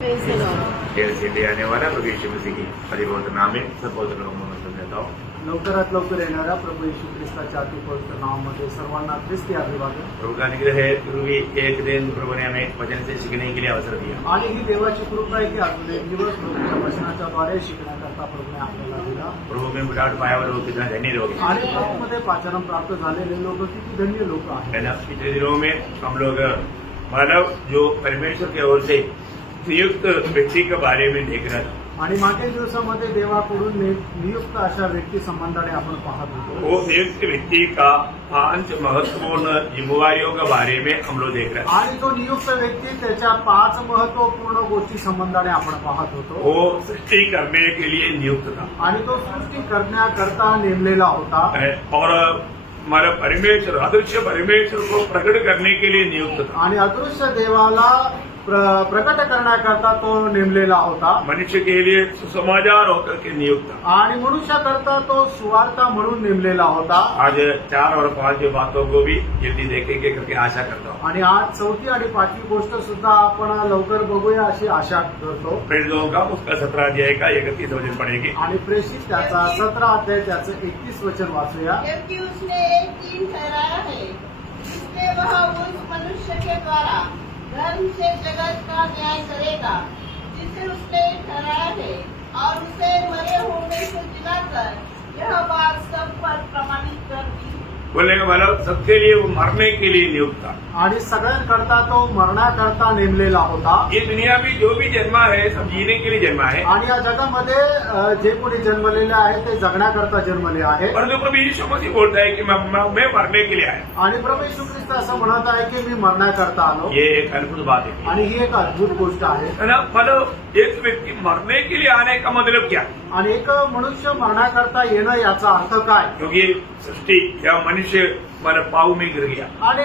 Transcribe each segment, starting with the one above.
से ले आने वाला प्रभु यीशु मसीह की परिवर्तन नाम में सब पवित्र लोगों को देता हूँ। लवकरात लवकर येणाऱ्या प्रभू येशू ख्रिस्ताच्या अति पवित्र नावामध्ये सर्वांना ख्रिस्ती अभिवादन। प्रभु का अनुग्रह है। प्रभु भी एक दिन प्रभु ने हमें वचन से सीखने के लिए अवसर दिया आणि ही देवाची कृपा आहे की अजून एक दिवस प्रभूच्या वचनाच्या द्वारे शिकण्याकरता प्रभूने आपल्याला दिला। प्रभु में उठाट पाया और वो कितना धन्य लोग हैं। आणि प्रभूमध्ये पाचन प्राप्त झालेले लोक किती धन्य लोक आहेत। है ना। पिछले दिनों में हम लोग मानव जो परमेश्वर की ओर से संयुक्त व्यक्ति के बारे में देख रहा था। आणि मागील दिवसामध्ये देवाकडून नियुक्त अशा व्यक्ती संबंधाने आपण पाहत होतो। वो नियुक्त व्यक्ति का 5 महत्वपूर्ण जिम्मेवारियों के बारे में हम लोग देख रहे हैं। आणि तो नियुक्त व्यक्ती त्याच्या 5 महत्वपूर्ण गोष्टी संबंधाने आपण पाहत होतो। वो सृष्टि करने के लिए नियुक्त था आणि तो सृष्टी करण्याकरता नेमलेला होता और हमारा परमेश्वर अदृश्य परमेश्वर को प्रकट करने के लिए नियुक्त था। आणि अदृश्य देवाला प्रकट करण्याकरता तो नेमलेला होता। मनुष्य के लिए सुसमाचार होकर के नियुक्त था। आणि मनुष्याकरता तो सुवार्ता म्हणून नेमलेला होता। आज 4 और 5 बातों को भी जल्दी देखेंगे करके आशा करता हूँ। आणि आज 4थी आणि 5वी गोष्ट सुद्धा आपण लवकर बघूया अशी आशा करतो। प्रेरितों का उसका 17 अध्याय का 31 वचन पढ़ेंगे। आणि प्रेषित त्याचा 17 अध्याय त्याचं 31 वचन वाचूया। जबकि उसने एक दिन ठहराया है जिसमें वह उस मनुष्य के द्वारा धर्म से जगत का न्याय करेगा जिसे उसने ठहराया है और उसे मरे होने से जिलाकर यह बात सब पर प्रमाणित कर दी। बोलने का मतलब सबके लिए वो मरने के लिए नियुक्त था। आणि सगळ्यांकरता तो मरण्याकरता नेमलेला होता। ये दुनिया में जो भी जन्मा है सब जीने के लिए जन्मा है। आणि या जगामध्ये जे कोणी जन्मलेले आहे ते जगण्याकरता जन्मले आहे। परंतु प्रभु यीशु मसीह बोलता है कि मैं मरने के लिए आया। आणि प्रभू येशू ख्रिस्त असं म्हणत आहे की मी मरण्याकरता आलो। ये एक अद्भुत बात है। आणि ही एक अद्भुत गोष्ट आहे। है ना। मतलब एक व्यक्ति मरने के लिए आने का मतलब क्या? आणि एक मनुष्य मरण्याकरता येणं याचा अर्थ काय? क्योंकि सृष्टि या मनुष्य मन पाप में गिर गया आणि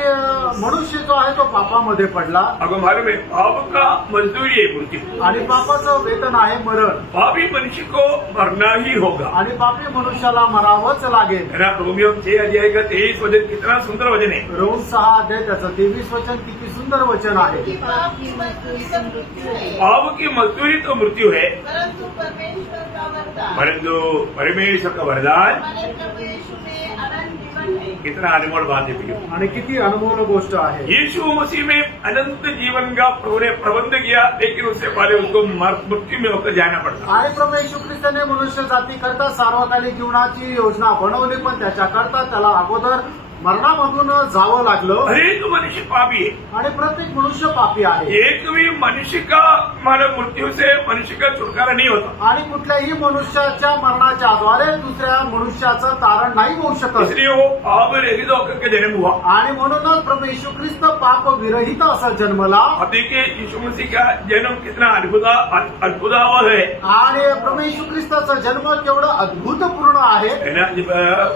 मनुष्य जो आहे तो पापामध्ये पडला। अब हमारे में पाप का मजदूरी है मृत्यू। आणि पापाचं वेतन आहे मरण। पापी मनुष्य को मरना ही होगा। आणि पापी मनुष्याला मरावंच लागेल। है ना। रोमियो 6 अध्याय का 23 वचन कितना सुंदर वचन है। रोम 6 अध्याय त्याचं 23 वचन किती सुंदर वचन आहे। कि पाप की मजदूरी तो मृत्यु है पाप की मजदूरी तो मृत्यु है परंतु परमेश्वर का वरदान परंतु परमेश्वर का वरदान हमारे प्रभु यीशु में अनंत जीवन है। कितना अनमोल बात है प्रियो। आणि किती अनमोल गोष्ट आहे। यीशु मसीह में अनंत जीवन का प्रभु ने प्रबंध किया लेकिन उससे पहले उसको मृत्यु में होकर जाना पड़ता। आणि प्रभू येशू ख्रिस्ताने मनुष्य जातीकरता सार्वकालिक जीवनाची योजना बनवली पण त्याच्याकरता त्याला अगोदर मरणामधून जावं लागलं। हरेक मनुष्य पापी है। आणि प्रत्येक मनुष्य पापी आहे। एक भी मनुष्य का मतलब मृत्यू से मनुष्य का छुटकारा नहीं होता। आणि कुठल्याही मनुष्याच्या मरणाच्या द्वारे दुसऱ्या मनुष्याचं तारण नाही होऊ शकत। इसलिए वो पाप रहित होकर के जन्म हुआ। आणि म्हणूनच प्रभू येशू ख्रिस्त पाप विरहित असा जन्मला। अब देखिए यीशु मसीह का जन्म कितना अद्भुतावह है। आणि प्रभू येशू ख्रिस्ताचा जन्म केवढा अद्भुतपूर्ण आहे। है ना।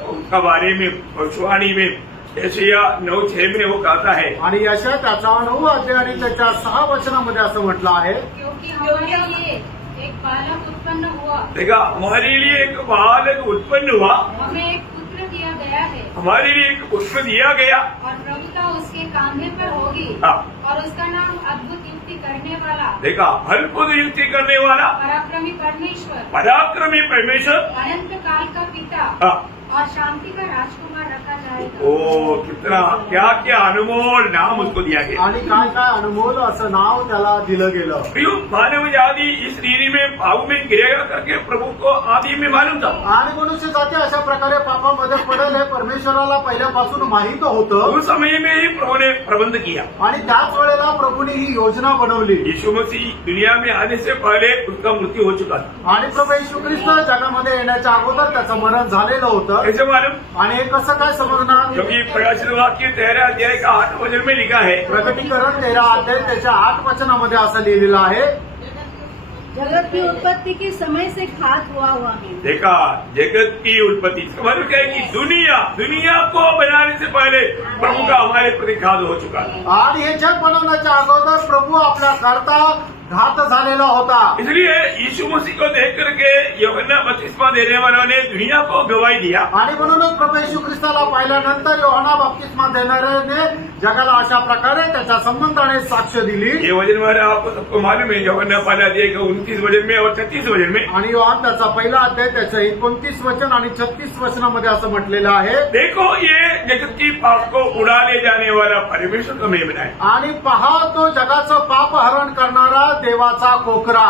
उसका बारे में भविष्यवाणी में यशायाह 9:6 में वो कहता है। आणि यशा त्याचा 9 अध्याय आणि त्याच्या 6 वचनामध्ये असं म्हटलं आहे। क्योंकि हमारे लिए एक बालक उत्पन्न हुआ, देखा हमारे लिए एक बालक उत्पन्न हुआ। हमें एक पुत्र दिया गया है हमारे लिए एक पुत्र दिया गया और प्रभुता उसके कांधे पर होगी हाँ। और उसका नाम अद्भुत युक्ति करने वाला, देखा अद्भुत युक्ति करने वाला, पराक्रमी परमेश्वर, पराक्रमी परमेश्वर, अनंत काल का पिता हाँ। और शांति का राजकुमार रखा जाएगा। ओ कितना क्या क्या अनमोल नाम उसको दिया गया। आणि काय काय अनमोल असं नाव त्याला दिलं गेलं। प्रियो मानव जाति इस रीति में पाप में गिरेगा करके प्रभु को आदि में मालूम था। आणि मनुष्य जाती अशा प्रकारे पापामध्ये पडेल हे परमेश्वराला पहिल्यापासून माहित होतं। उस समय में ही प्रभु ने प्रबंध किया। आणि त्याच वेळेला प्रभूने ही योजना बनवली। यीशु मसीह दुनिया में आने से पहले उसका मृत्यू हो चुका था। आणि प्रभू येशू ख्रिस्त जगामध्ये येण्याच्या अगोदर त्याचं मरण झालेलं होतं। कैसे मालूम? आणि हे कसं काय समजणार? क्योंकि प्रकाशित वाक्य 13 अध्याय का 8 वचन में लिखा है। प्रकटीकरण 13 अध्याय त्याच्या 8 वचनामध्ये असं लिहिलेलं आहे। जगत की उत्पत्ति के समय से खाद हुआ है। देखा जगत की उत्पत्ति इसका मतलब क्या है कि दुनिया को बनाने से पहले प्रभु का हमारे प्रति खाद हो चुका है। आणि हे जग बनवण्याच्या अगोदर प्रभू आपल्या करता घात झालेला होता. इसलिए यीशु मसीह को देख करके यूहन्ना बपतिस्मा देने वालों ने दुनिया को गवाही दिया। आणि म्हणूनच प्रभू येशू ख्रिस्ताला पाहिल्यानंतर योहाना बपतिस्मा देणाऱ्याने जगाला अशा प्रकारे त्याच्या संबंधाने साक्ष दिली. ये वचन हमारे आपको सबको मालूम है, यूहन्ना पहला अध्याय का 29 वचन में और 36 वचन में। आणि योहान त्याचा पहिला अध्याय त्याचं 29 वचन आणि 36 वचनामध्ये असं म्हटलेलं आहे. देखो ये जगत की पाप को उड़ा ले जाने वाला परमेश्वर का मेमना है। आणि पहा तो जगाचं पाप हरण करणारा देवाचा कोकरा.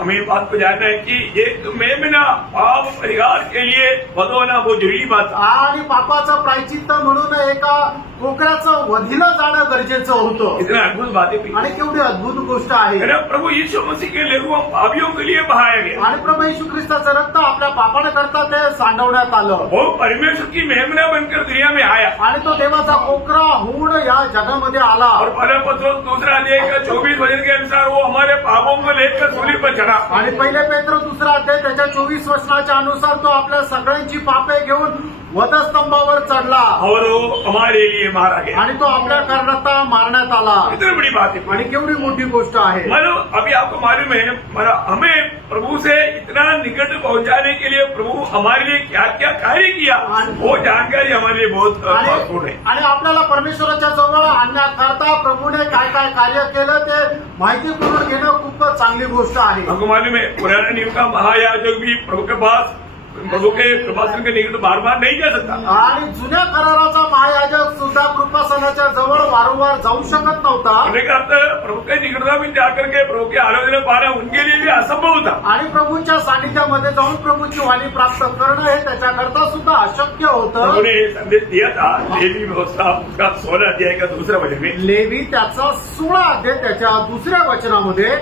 हमें बात को जानना है कि एक मेमना पाप परिहार के लिए बदलना बहुत जरूरी बात है। आणि पापाचं प्रायचित्त म्हणून एका कोकऱ्याचं वधिलं जाणं गरजेचं होतं. इतना अद्भुत बातें भी आणि केवढी अद्भुत गोष्ट आहे. मेरा प्रभु यीशु मसीह के लहू पापियों के लिए बहाया गया। आणि प्रभू येशू ख्रिस्ताचं रक्त आपल्या पापांकरता ते सांडवण्यात आलं. वो परमेश्वर की मेमना बनकर दुनिया में आया आणि तो देवाचा कोकरा होऊन या जगामध्ये आला. और पहला पत्रोस दूसरा अध्याय का 24 वचन के अनुसार वो हमारे पापों को लेकर सूली पर चढ़ा। आणि पहिले पेत्र दुसरा अध्याय त्याच्या 24 वचनाच्या अनुसार तो आपल्या सगळ्यांची पापे घेऊन वधस्तंभावर चढला और वो हमारे लिए मारा गया। आणि तो आपल्या करता मारण्यात आला. इतनी बड़ी बात है। आणि केवढी मोठी गोष्ट आहे. मानो अभी आपको मालूम है, हमें प्रभु से इतना निकट पहुंचाने के लिए प्रभु हमारे लिए क्या क्या कार्य किया, वो जानकारी हमारे लिए बहुत महत्वपूर्ण है। आणि आपल्याला परमेश्वराच्या जवळ आणण्याकरता प्रभूने काय काय कार्य केलं ते माहिती करून घेणं खूपच चांगली गोष्ट आहे. आपको मालूम है, पुराने नियम का महायाजक भी प्रभु के पास, प्रभु के कृपासन के निकट बार बार नहीं जा सकता। आणि जुन्या कराराचा महायाजक सुद्धा कृपासनाच्या जवळ वारंवार जाऊ शकत नव्हता. अनेक प्रभु के निकटता में जाकर के प्रभु के आलोचना पाना उनके लिए भी असंभव था। आणि प्रभूच्या सानिध्यामध्ये जाऊन प्रभूची वाणी प्राप्त करणं हे त्याच्याकरता सुद्धा अशक्य होतं. उन्होंने संदेश दिया था लेवी व्यवस्था उसका 16 अध्याय का दूसरा वचन में। लेवी त्याचा 16 अध्याय त्याच्या दुसऱ्या वचनामध्ये.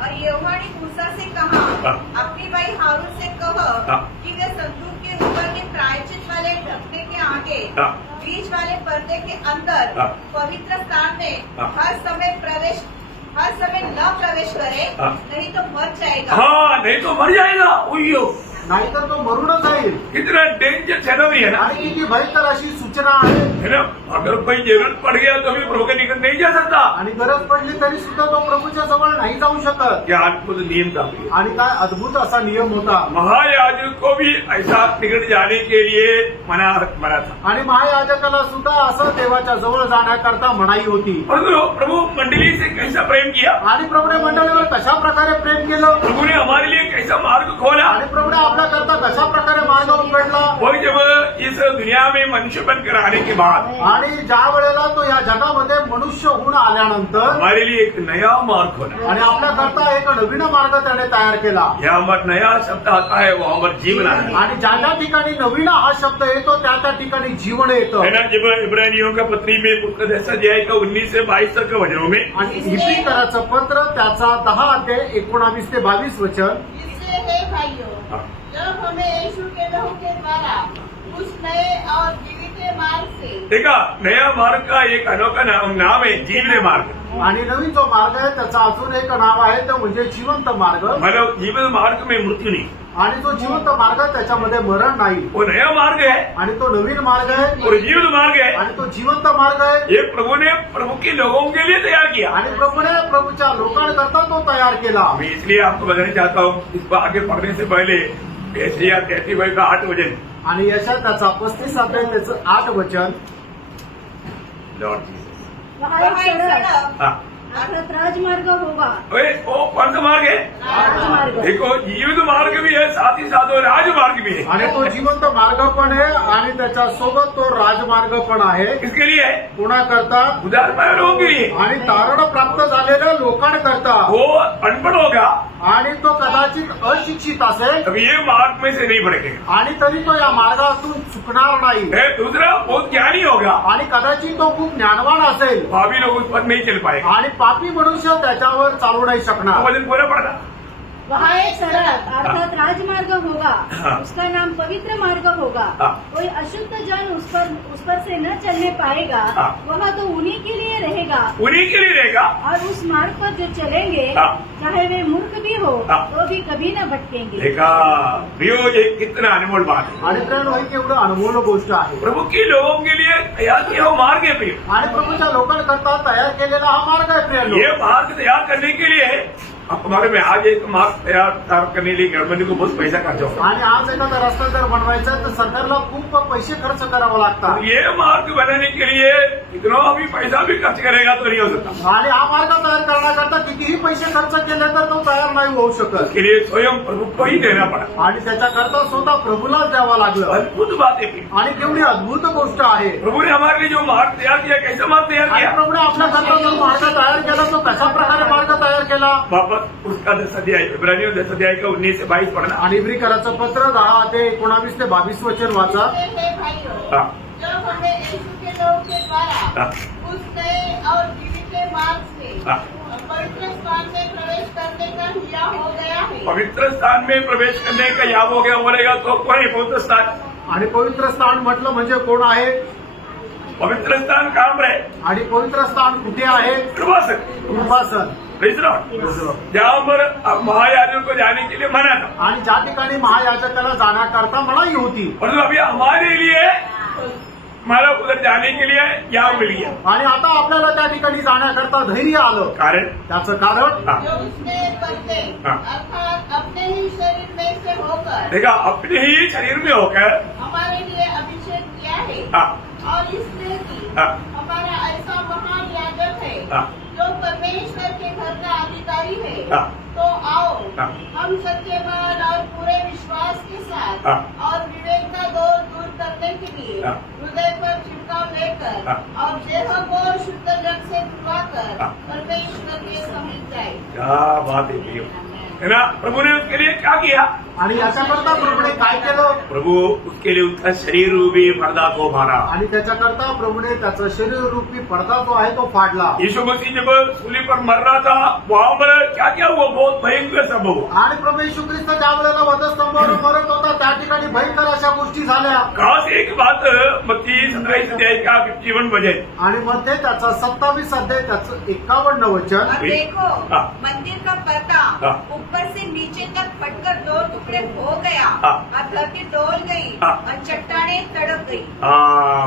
और यहोवा ने मूसा से कहा, हाँ। अपनी भाई हारून से कह हाँ। कि वे संदूक के ऊपर के प्रायश्चित वाले ढकने के आगे हाँ। बीच वाले पर्दे के अंदर हाँ। पवित्र स्थान में हाँ। हर समय न प्रवेश करे, हाँ। नहीं तो मर जाएगा। हाँ, नहीं तो मर जाएगा। उइयो, नाहीतर तो मरूनच जाईल. कितना डेंजर सैलरी है ना, आणि किती भयंकर अशी सूचना आहे. है ना। अगर कोई जरूरत पड़ गया तो भी प्रभु के निकट नहीं जा सकता। आणि गरज पडली तरी सुद्धा तो प्रभूच्या जवळ नाही जाऊ शकत. क्या अद्भुत नियम का भी। आणि काय अद्भुत असा नियम होता. महायाजक को भी ऐसा निकट जाने के लिए मना था। आणि महायाजकाला सुद्धा असं देवाच्या जवळ जाण्याकरता मनाई होती. परंतु प्रभु मंडली से कैसा प्रेम किया, आणि प्रभूने मंडळीवर कशा प्रकारे प्रेम केलं. प्रभु ने हमारे लिए कैसा मार्ग खोला। आणि प्रभूने आपल्याकरता कशा प्रकारे मार्ग उघडला. और जब इस दुनिया में मनुष्य बनकर आने के बाद आणि ज्या वेळेला तो या जगामध्ये मनुष्य होऊन आल्यानंतर हमारे लिए एक नया मार्ग खोला। आणि आपल्याकरता एक नवीन मार्ग त्याने तयार केला. यहाँ पर नया शब्द आता है, वहाँ पर जीवन आता है। आणि ज्या ज्या ठिकाणी नवीन हा शब्द येतो त्या त्या ठिकाणी जीवन येतं. है ना। जब इब्रानियों का पत्री में उसका 10 अध्याय का 19 से 22 तक के वचनों में, आणि इब्रीकराचं पत्र त्याचा 10 अध्याय 19 ते 22 वचन. इसलिए हे भाइयों, हाँ। जब हमें यीशु के लहू के द्वारा उस नए और जीवित मार्ग से देखा, नया मार्ग का एक अनोखा नाम है जीवन मार्ग। आणि नवीन जो मार्ग आहे त्याचा अजून एक नाव आहे तो म्हणजे जिवंत मार्ग. मतलब जीवन मार्ग में मृत्यु नहीं, आणि जो जिवंत मार्ग आहे त्याच्यामध्ये मरण नाही. वो नया मार्ग है आणि तो नवीन मार्ग आहे. और जीवन मार्ग है। आणि तो जिवंत मार्ग आहे. ये प्रभु ने प्रभु के लोगों के लिए तैयार किया। आणि प्रभूने प्रभूच्या लोकांकरता तो तयार केला. मैं इसलिए आपको बताना चाहता हूँ, इसको आगे पढ़ने से पहले ऐसे 33 का 8 वचन, आणि यशा त्याचा 35 अध्याय त्याचं 8 वचन. Lord Jesus. वहाँ एक सड़क हाँ, अर्थात राजमार्ग होगा. ओए, वो कौन सा मार्ग है? राजमार्ग. देखो, जीवित मार्ग भी है, साथ ही साथ वो राजमार्ग भी है। आणि तो जिवंत मार्ग पण आहे आणि त्याच्या सोबत तो राजमार्ग पण आहे. किसके लिए है? कोणाकरता? उदार पाए लोगों के लिए। आणि तारण प्राप्त झालेल्या लोकांकरता. वो अनपढ़ होगा, आणि तो कदाचित अशिक्षित असेल अब ये मार्ग में से नहीं भटकेगा। आणि तरी तो या मार्गातून चुकणार नाही. दूसरा बहुत ज्ञानी होगा, आणि कदाचित तो खूप ज्ञानवान असेल भाभी लोग उस पर नहीं चल पाएगा। आणि पापी मनुष्य त्याच्यावर चालू नाही शकणार. वचन पूरा पढ़ना। वहाँ एक सड़क अर्थात राजमार्ग होगा, हाँ। उसका नाम पवित्र मार्ग होगा। हाँ। कोई अशुद्ध जन उस पर से न चलने पाएगा, हाँ। वह तो उन्हीं के लिए रहेगा। उन्हीं के लिए रहेगा। और उस मार्ग पर जो चलेंगे, हाँ। चाहे वे मूर्ख भी हो, हाँ। तो भी कभी न भटकेंगे। देखा प्रियो, ये कितना अनमोल बात है। आणि प्रियांनो, ही केवढं अनमोल गोष्ट आहे प्रभु के लोगों के लिए तैयार किया हुआ मार्ग है प्रियो। आणि प्रभूच्या लोकांकरता तयार केलेला हा मार्ग आहे प्रियांनो. ये मार्ग तैयार करने के लिए हमारे में आज एक मार्ग तैयार करने के लिए गवर्नमेंट को बहुत पैसा खर्च होगा। आणि आज एखादा रस्ता जर बनवायचा तर सरकारला खूप पैसे खर्च करावे लागतात. ये मार्ग बनाने के लिए इतना भी पैसा भी खर्च करेगा तो नहीं हो सकता। आणि हा मार्ग तयार करण्याकरता कितीही पैसे खर्च केले तर तो तयार नाही होऊ शकत. उसके लिए स्वयं प्रभु को ही देना पड़ा। आणि त्याच्याकरता स्वतः प्रभूलाच द्यावं लागलं. अद्भुत बात है प्रियो। आणि केवढी अद्भुत गोष्ट आहे. प्रभु ने हमारे लिए जो मार्ग तैयार किया, कैसा मार्ग तैयार आणि किया? प्रभूने आपल्याकरता जो मार्ग तयार केला तो कशा प्रकारे मार्ग तयार केला. वापस उसका 10 अध्याय, इब्रानियों 10 अध्याय का 19 से 22 पढ़ना। आणि इब्रिकराचं पत्र 10 ते 19 ते 22 वचन वाचा. हे भाइयों, हाँ। जब हमें यीशु के नाम के द्वारा हाँ। उस नए और जीवित मार्ग से हाँ। पवित्र स्थान में प्रवेश करने का हिया हो गया है। पवित्र स्थान में प्रवेश करने का याद हो गया बोलेगा तो कोई पवित्र स्थान। आणि पवित्र स्थान म्हटलं म्हणजे कोण आहे. पवित्र स्थान कहाँ पर है? आणि पवित्र स्थान कुठे आहे. कृपासन, कृपासन. जहाँ पर महायाजक को जाने के लिए मना था। आणि ज्या ठिकाणी महायाजकाला जाण्याकरता मनाई होती. परंतु अभी हमारे लिए हमारा उधर जाने के लिए यहाँ मिल गया। आणि आता आपल्याला त्या ठिकाणी जाण्याकरता धैर्य आलं. कारण त्याचं कारण हाँ। जो उसने पहले हाँ। अर्थात अपने ही शरीर में से होकर देखा, अपने ही शरीर में होकर हमारे लिए अभिषेक किया है। हाँ। और इसलिए कि हाँ। हमारा ऐसा महान याजक है हाँ। जो परमेश्वर के घर का अधिकारी है। हाँ। तो आओ हाँ। हम सच्चे मन और पूरे विश्वास के साथ हाँ। और विवेक का दोष दूर करने के लिए हाँ। हृदय पर छिड़काव लेकर हाँ। और देह को शुद्ध जल से धुलवाकर हाँ। परमेश्वर के समीप जाए। क्या बात है प्रियो, है ना। प्रभु ने उसके लिए क्या किया? आणि याच्याकरता प्रभूने काय केलं. प्रभु उसके लिए उसका शरीर रूपी पर्दा को मारा। आणि त्याच्याकरता प्रभूने त्याचा शरीर रूपी पडदा जो आहे तो फाडला. यीशु मसीह जब सूली पर मर रहा था, वहां पर क्या क्या हुआ? बहुत भयंकर सब हुआ। आणि प्रभू येशू ख्रिस्त ज्या वेळेला वधस्तंभावर मरत होता त्या ठिकाणी भयंकर अशा गोष्टी झाल्या. खास एक बात मत्ती 17 अध्याय का 51 वचन, आणि मध्ये त्याचा 27 अध्याय त्याचं 51 वचन. और देखो हाँ। मंदिर का पर्दा हाँ। ऊपर से नीचे तक फटकर 2 टुकड़े हो गया हाँ। और धरती डोल गई हाँ। और चट्टानें तड़प गई।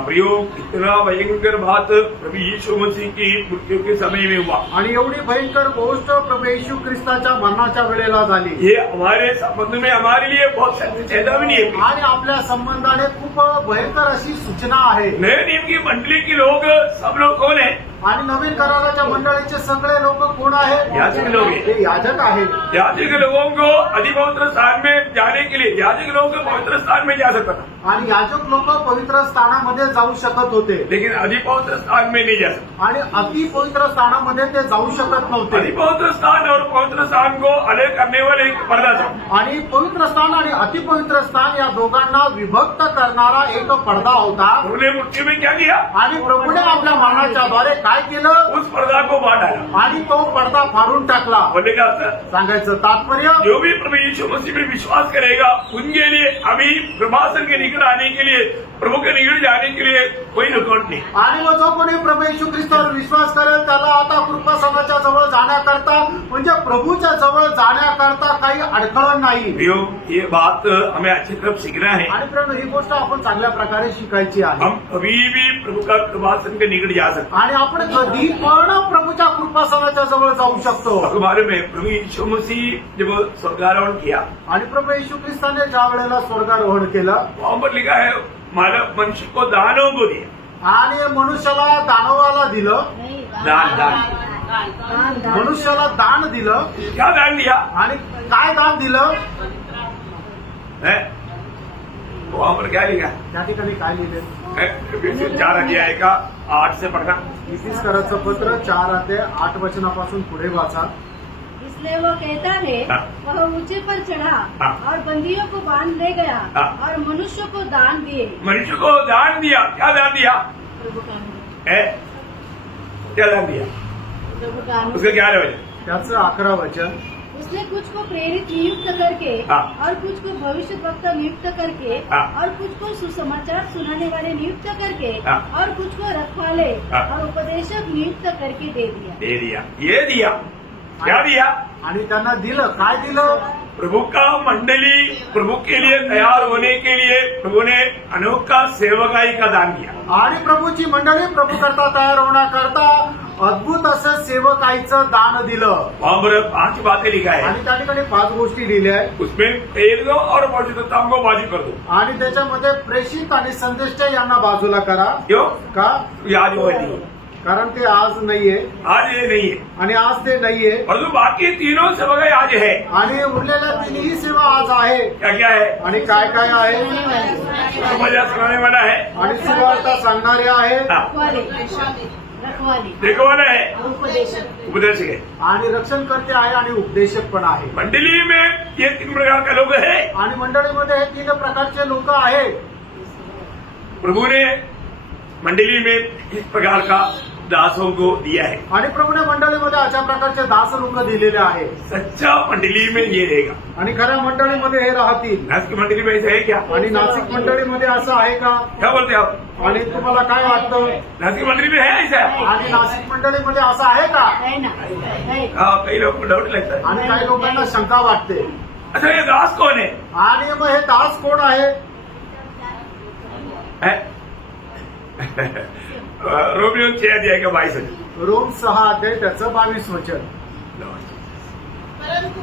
प्रियो, इतना भयंकर बात प्रभु यीशु मसीह की मृत्यू के समय में हुआ। आणि एवढी भयंकर गोष्ट प्रभू येशू ख्रिस्ताच्या मरणाच्या वेळेला झाली. ये हमारे संबंध में हमारे लिए बहुत चेतावनी है। आणि आपल्या संबंधाने खूप भयंकर अशी सूचना आहे. नए नियम की मंडली के लोग सब लोग कौन है? आणि नवीन कराराच्या मंडळीचे सगळे लोक कोण आहे. याजक लोग हैं। ते याजक आहे. याजक लोगों को अधिपवित्र स्थान में जाने के लिए याजक लोग पवित्र स्थान में जा सकता था, आणि याजक लोक पवित्र स्थानामध्ये जाऊ शकत होते. लेकिन अधिपवित्र स्थान में नहीं जा सकते। आणि अति पवित्र स्थानामध्ये ते जाऊ शकत नव्हते. अधिपवित्र स्थान और पवित्र स्थान को अलग करने वाले एक पर्दा था। आणि पवित्र स्थान आणि अतिपवित्र स्थान या दोघांना विभक्त करणारा एक पडदा होता. उन्होंने मृत्यु में क्या किया? आणि प्रभूने आपल्या मरणाच्या द्वारे काय केलं. उस पर्दा को बांट डाला। आणि तो पडदा फाडून टाकला. बोलने का अर्थ, सांगायचं तात्पर्य, जो भी प्रभु यीशु मसीह में विश्वास करेगा उनके लिए अभी कृपासन के निकट आने के लिए, प्रभु के निकट जाने के लिए कोई रुकावट नहीं। आणि मग जो कोणी प्रभू येशू ख्रिस्तावर विश्वास करेल त्याला आता कृपासनाच्या जवळ जाण्याकरता म्हणजे प्रभूच्या जवळ जाण्याकरता काही अडथळा नाही. प्रियो, ये बात हमें अच्छी तरफ सीखना है। आणि प्रभू ही गोष्ट आपण चांगल्या प्रकारे शिकायची आहे. हम कभी भी प्रभु का कृपासन के निकट जा सकते आणि आपण कधी पण प्रभूच्या कृपासनाच्या जवळ जाऊ शकतो. हैं। हमारे में प्रभु यीशु मसीह जब स्वर्गारोहण किया, आणि प्रभू येशू ख्रिस्ताने ज्या वेळेला स्वर्गारोहण केलं वहां पर लिखा है मानव मनुष्य को दानों को दिया। आणि मनुष्याला दानवाला दिलं. नहीं, दान दान दान। मनुष्याला दान दिलं. क्या दान दिया आणि काय दान दिलं. है? वहां पर क्या लिखा त्या ठिकाणी काय लिहिले. है? 4 अध्याय का 8 से पढ़ना। इफिसकराचं पत्र 4 ते 8 वचनापासून पुढे वाचा. इसलिए वो कहता है, हाँ। वह ऊंचे पर चढ़ा हाँ। और बंदियों को बांध ले गया हाँ। और मनुष्य को दान दिए। मनुष्य को दान दिया। क्या दान दिया प्रभु का अनुग्रह, है? क्या दान दिया? प्रभु का अनुग्रह। उसका 11 वचन। त्याचं 11 वचन. उसने कुछ को प्रेरित नियुक्त करके हाँ। और कुछ को भविष्य वक्ता नियुक्त करके हाँ। और कुछ को सुसमाचार सुनाने वाले नियुक्त करके हाँ। और कुछ को रखवाले हाँ। और उपदेशक नियुक्त करके दे दिया। दे दिया, ये दिया, क्या दिया? आणि त्यांना दिलं, काय दिलं? प्रभु का मंडली प्रभु के लिए तैयार होने के लिए प्रभु ने अनोखा सेवकाई का दान किया। आणि प्रभूची मंडळी प्रभू करता तयार होण्याकरता अद्भुत असं सेवकाईचं दान दिलं। वहां पर 5 बातें लिखा है, आणि त्या ठिकाणी 5 गोष्टी लिहिल्या आहेत उसमें प्रेरित और परिशुद्धताओं को बाजू कर दो। आणि त्याच्यामध्ये प्रेषित आणि संदेष्ट यांना बाजूला करा। क्यों? का? ये आज वो नहीं, कारण ते आज नाहीये आज ये नहीं है, आणि आज ते नाहीये परंतु बाकी तीनों सेवकाई आज है। आणि उरलेल्या तिन्ही सेवा आज आहे। क्या क्या है? आणि काय काय आहे? मजा सुनाने वाला है, आणि सुवार्ता सांगणारे आहे हाँ, रखवाले देखो वाला है, और उपदेशक। उपदेशक है। आणि रक्षणकर्ते आहे आणि उपदेशक पण आहे। मंडली में ये 3 प्रकार का लोग है। आणि मंडळीमध्ये हे 3 प्रकारचे लोक आहेत। प्रभु ने मंडली में इस प्रकार का दासों को दिया है। आणि प्रभूने मंडळीमध्ये अशा प्रकारचे दास लोक दिलेले आहेत। सच्चा मंडली में ये रहेगा। आणि खऱ्या मंडळीमध्ये हे राहतील। नासिक की मंडली में ऐसा है क्या? आणि नाशिक मंडळीमध्ये असं आहे का? क्या बोलते आप? आणि तुम्हाला काय वाटतं? नासिक की मंडली में है ऐसा? आणि नाशिक मंडळीमध्ये असं आहे का? है ना, है। हाँ, कई लोग को डाउट लगता है, आणि काही लोकांना शंका वाटते। अच्छा ये दास कौन है? आणि मग हे दास कोण आहे? रोमियो 6 अध्याय का 22 रोम 6 अध्याय त्याचं 22 वचन। परंतु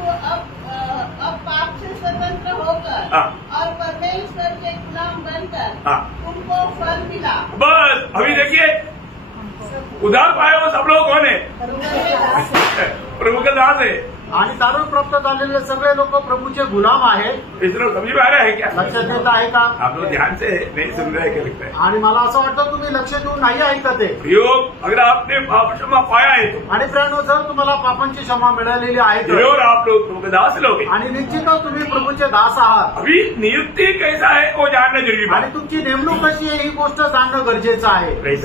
अब पाप से स्वतंत्र होकर हाँ। और परमेश्वर के गुलाम बनकर हाँ। तुमको फल मिला। बस अभी देखिए, उधार पाए वो सब लोग कौन है? प्रभु का दास है। आणि तारण प्राप्त झालेले सगळे लोक प्रभूचे गुलाम आहेत। इस लोग समझ में आ रहा है क्या? लक्षात येत आहे का? आप लोग ध्यान से नहीं सुन रहे क्या लगता है? आणि मला असं वाटतं तुम्ही लक्ष देऊन नाही ऐकत आहे। प्रयोग अगर आपने पाप क्षमा पाया है तो आणि प्रियानो, जर तुम्हाला पापांची क्षमा मिळालेली आहे तर जरूर आप लोग प्रभु के दास लोग हैं। आणि निश्चितच तुम्ही प्रभूचे दास आहात। अभी नियुक्ति कैसा है वो जानना जरूरी बात आणि तुमची नेमणूक कशी आहे ही गोष्ट जाणणं गरजेचं आहे। है।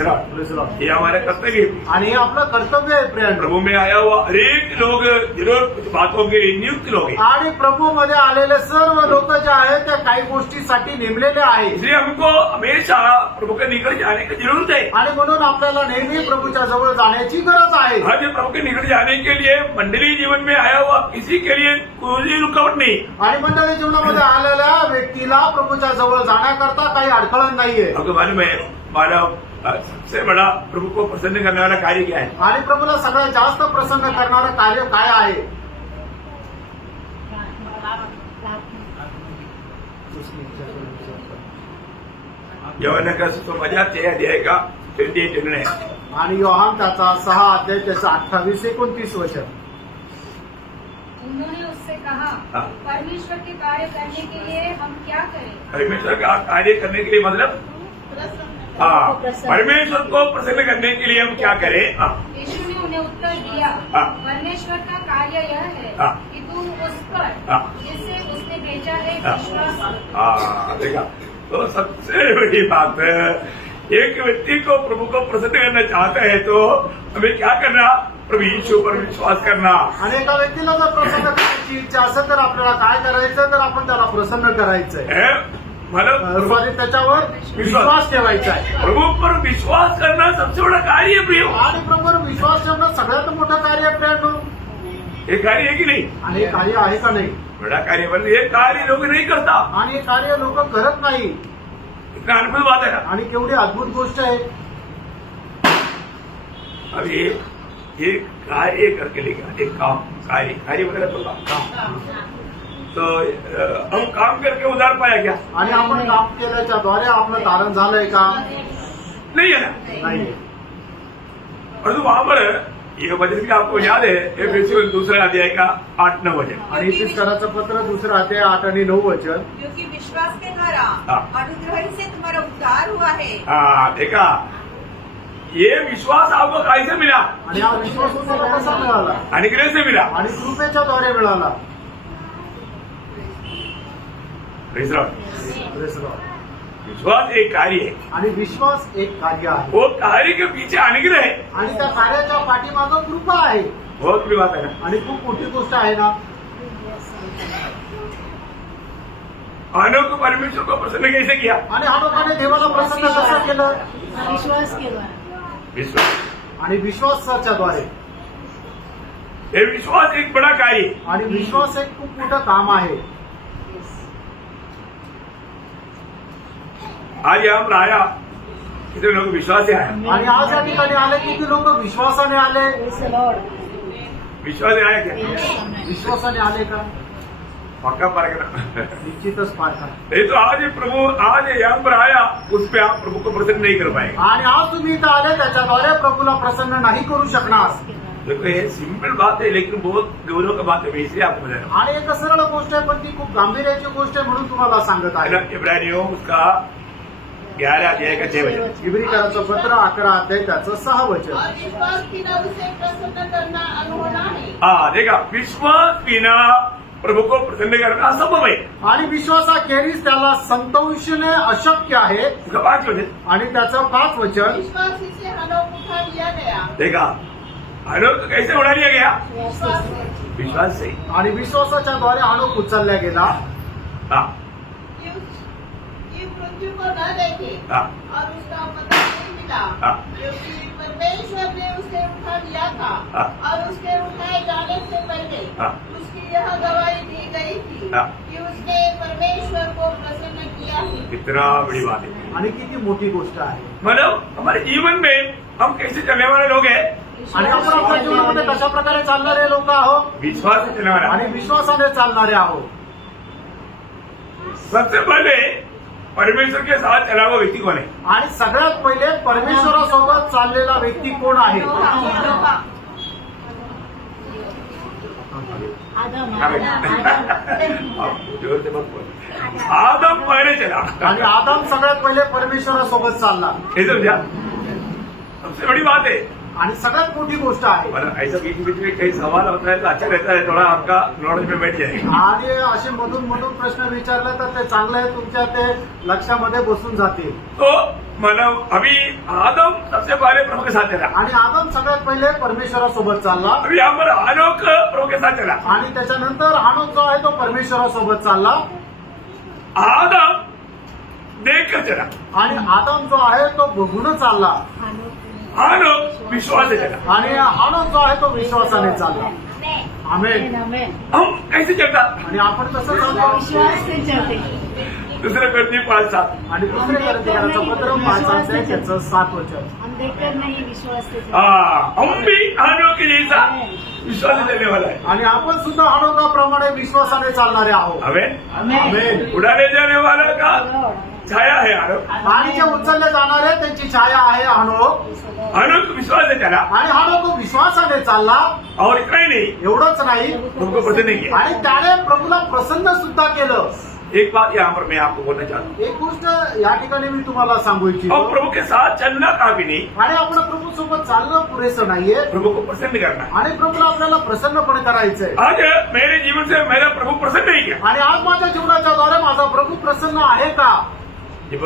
ये हमारा कर्तव्य है। आणि हे आपलं कर्तव्य आहे प्रियानो। प्रभु में आया हुआ हरेक लोग जरूर कुछ बातों के लिए नियुक्त लोग हैं। आणि प्रभू मध्ये आलेले सर्व लोक जे आहेत ते काही गोष्टीसाठी नेमलेले आहेत। इसलिए हमको हमेशा प्रभु के निकट जाने की जरूरत है। आणि म्हणून आपल्याला नेहमी प्रभूच्या जवळ जाण्याची गरज आहे। आज प्रभु के निकट जाने के लिए मंडली जीवन में आया हुआ किसी के लिए कोई रुकावट नहीं। आणि मंडळी जीवनामध्ये आलेल्या व्यक्तीला प्रभूच्या जवळ जाण्याकरता काही अडथळण नाहीये। आपको मालूम है हमारा सबसे बड़ा प्रभु को प्रसन्न करने वाला कार्य क्या है? आणि प्रभूला सगळ्यात जास्त प्रसन्न करणारं कार्य काय आहे? यौवन का सुसमाचार 6 अध्याय का 28 है। आणि योहान त्याचा 6 अध्याय त्याचा 28-29 वचन। उन्होंने उससे कहा, हाँ। परमेश्वर के कार्य करने के लिए हम क्या करें? परमेश्वर का कार्य करने के लिए मतलब हाँ, परमेश्वर को प्रसन्न करने के लिए हम क्या करें? हाँ, यीशु ने उन्हें उत्तर दिया, हाँ। परमेश्वर का कार्य यह है हाँ। कि तुम उस पर हाँ। जिससे उसने भेजा है हाँ। विश्वास करो। हाँ, देखा तो सबसे बड़ी बात है, एक व्यक्ति को प्रभु को प्रसन्न करना चाहते हैं तो हमें क्या करना? प्रभु यीशु पर विश्वास करना। आणि एका व्यक्तीला जर प्रसन्न करायची इच्छा असेल तर आपल्याला काय करायचं? तर आपण त्याला प्रसन्न करायचंय। है? मतलब सर्वाधिक त्याच्यावर विश्वास ठेवायचा आहे। प्रभु पर विश्वास करना सबसे बड़ा कार्य है प्रियो। आणि प्रभूवर विश्वास ठेवणं सगळ्यात मोठं कार्य आहे प्रियानो। ये कार्य है कि नहीं? आणि हे कार्य आहे का नाही? बड़ा कार्य बन ये कार्य लोग नहीं करता। आणि हे कार्य लोक करत नाही। इतना अद्भुत बात है ना। आणि केवढी अद्भुत गोष्ट आहे। अब ये कार्य करके लेगा, एक काम कार्य वगैरह तो काम। तो हम काम करके उधार पाया क्या? आणि आपण काम केल्याच्या द्वारे आपलं तारण झालंय का? नहीं है ना। नाही। परंतु वहां पर ये वचन भी आपको याद है, एफेसियों 2 अध्याय का 8-9 वचन। आणि इफिसकराचं पत्र 2 अध्याय 8 आणि 9 वचन। क्योंकि विश्वास के द्वारा हाँ। अनुग्रह से तुम्हारा उद्धार हुआ है। हाँ, देखा ये विश्वास आपको कैसे मिला? आणि हा विश्वास तुम्हाला कसा मिळाला? अनुग्रह से मिला। आणि कृपेच्या द्वारे मिळाला। Praise the Lord। Praise the Lord। विश्वास एक कार्य है, आणि विश्वास एक कार्य आहे। वो कार्य के पीछे अनुग्रह है। आणि त्या कार्याच्या पाठीमागं कृपा आहे। बहुत बड़ी बात है ना। आणि खूप मोठी गोष्ट आहे ना। हनोक परमेश्वर को प्रसन्न कैसे किया? आणि हनोकाने देवाला प्रसन्न कसं केलं? विश्वास के द्वारा. विश्वास. आणि विश्वासाच्या द्वारे. ये विश्वास एक बड़ा कार्य है. आणि विश्वास एक खूप मोठं काम आहे. आज यहाँ पर आया कितने लोग विश्वास से आया? आणि आज या ठिकाणी आले किती लोक विश्वासाने आले? Praise the Lord. विश्वास से आया क्या? विश्वासाने आले का? पक्का पार करना. निश्चितच पारखा. नहीं तो आज प्रभु आज यहाँ पर आया उस पे आप प्रभु को प्रसन्न नहीं कर पाएंगे. आणि आज तुम्ही इथं आले त्याच्याद्वारे प्रभूला प्रसन्न नाही करू शकणार. देखो ये सिंपल बात है लेकिन बहुत गौरव का बात है. मैं इसलिए आपको बता रहा हूँ. आणि एक सरळ गोष्ट आहे पण ती खूप गांभीर्याची गोष्ट आहे म्हणून तुम्हाला सांगत आहे. इब्रानियों उसका 11 अध्याय का 6 वचन. इब्रिकराचं पत्र 11 अध्याय त्याचं 6 वचन. और विश्वास बिना उसे प्रसन्न करना अनहोना है. हाँ देखा विश्वास बिना प्रभु को प्रसन्न करना असंभव है. आणि विश्वासाखेरीज त्याला संतोषणे अशक्य आहे. उसका 5 वचन. आणि त्याचं 5 वचन. विश्वास से हनोक उठा लिया गया. देखा हनोक कैसे उड़ा लिया गया? विश्वास से. विश्वास से. आणि विश्वासाच्या द्वारे हनोक उचलला गेला. हाँ कि मृत्यु को न देखे हाँ और उसका पता नहीं मिला हाँ। क्योंकि परमेश्वर ने उसे उठा लिया था हाँ। और उसके उठाए जाने से पहले हाँ। उसकी यह गवाही दी गई थी हाँ। कि उसने परमेश्वर को प्रसन्न किया है. कितना बड़ी बात है. आणि किती मोठी गोष्ट आहे. मतलब हमारे जीवन में हम कैसे चलने वाले लोग हैं? आणि आपण आपल्या जीवनामध्ये कशा प्रकारे चालणारे लोक आहोत? विश्वास से चलने वाला. आणि विश्वासाने चालणारे आहोत. सबसे पहले परमेश्वर के साथ चला हुआ व्यक्ती कौन है? आणि सगळ्यात पहिले परमेश्वरासोबत चाललेला व्यक्ती कोण आहे? आदम. जोर से मत बोल. आदम पहले चला. आणि आदम सगळ्यात पहिले परमेश्वरासोबत चालला. ये समझा? सबसे बड़ी बात है. आणि सगळ्यात मोठी गोष्ट आहे. मतलब ऐसा बीच बीच में कई सवाल होता है तो अच्छा रहता है थोड़ा आपका नॉलेज में बैठ जाएगा. आणि असे मधून मधून प्रश्न विचारले तर ते चांगलं आहे, तुमच्या ते लक्षामध्ये बसून जातील. तो मतलब अभी आदम सबसे पहले प्रभु के साथ चला. आणि आदम सगळ्यात पहिले परमेश्वरासोबत चालला. अभी यहाँ पर हनोक प्रभु के साथ चला. आणि त्याच्यानंतर हनोक जो आहे तो परमेश्वरासोबत चालला. आदम देख कर चला. आणि आदम जो आहे तो बघून चालला. हनोक विश्वास से चला. आणि हनोक जो आहे तो विश्वासाने चालला. आमेन. आमेन. हम कैसे चलता? आणि आपण कसं चालतो? विश्वास से चलते. दूसरे करती 5-7. आणि दुसरे करंथीकराचं पत्र 5 अध्याय त्याचं 7 वचन. हम देखकर नहीं विश्वास से चलते. हाँ हम भी हनोक के जैसा विश्वास से चलने वाला है. आणि आपण सुद्धा हनोकाप्रमाणे विश्वासाने चालणारे आहोत. हमें आमेन. उड़ाने जाने वाला का छाया है हनोक. आणि जे उचलले जाणारे त्यांची छाया आहे हनोक. हनोक विश्वास से चला. आणि हनोक विश्वासाने चालला. और इतना ही नहीं एवढंच नाही, तुमको प्रसन्न नहीं किया. आणि त्याने प्रभूला प्रसन्न सुद्धा केलं. एक बात यहाँ पर मैं आपको बोलना चाहता हूँ. एक गोष्ट या ठिकाणी मी तुम्हाला सांगू और इच्छितो. प्रभु के साथ चलना काफी नहीं, आणि आपण प्रभू सोबत चालणं पुरेसं नाहीये. प्रभु को प्रसन्न करना है. आणि प्रभूला आपल्याला प्रसन्नपणे करायचंय. आज मेरे जीवन से मेरा प्रभु प्रसन्न नहीं किया. आणि आज माझ्या जीवनाच्या द्वारे माझा प्रभू प्रसन्न आहे का? जब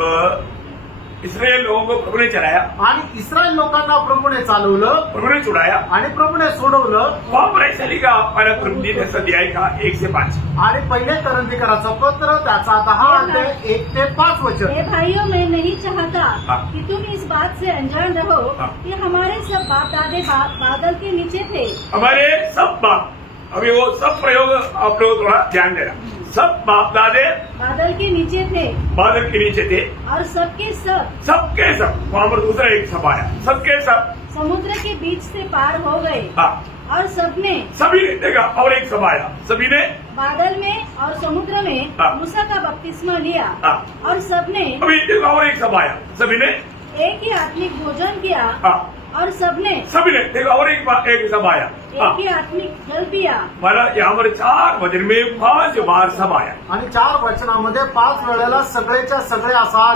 इसराइल लोगों को प्रभु ने चलाया, आणि इस्रायल लोकांना प्रभूने चालवलं प्रभु ने छुड़ाया. आणि प्रभूने सोडवलं. वहां पर ऐसा लिखा पहला कुरिन्थियों अध्याय का 1 से 5. आणि पहिले करंथीकराचं पत्र त्याचा 10 अध्याय 1 ते 5 वचन. हे भाइयों, मैं नहीं चाहता हाँ। कि तुम इस बात से अनजान रहो हाँ। कि हमारे सब बाप दादे बादल के नीचे थे. हमारे सब बाप, अभी वो सब प्रयोग आप लोग थोड़ा ध्यान देना. सब बाप दादे बादल के नीचे थे बादल के नीचे थे. और सबके सब सबके सब. वहां पर दूसरा एक सब आया. सबके सब. समुद्र के बीच से पार हो गए. हाँ और सबने सभी ने देखा. और एक सब आया. सभी ने. बादल में और समुद्र में हाँ। मूसा का बपतिस्मा लिया. हाँ। और सबने अभी देखा और एक सब आया. सभी ने. एक ही आत्मिक भोजन किया. हाँ और सबने सभी ने. देखा और एक सब आया. हाँ एक ही आत्मिक जल पिया. मला यहाँ पर 4 वचन में 5 बार सब आया. आणि 4 वचनामध्ये 5 वेळेला सगळेच्या सगळे असा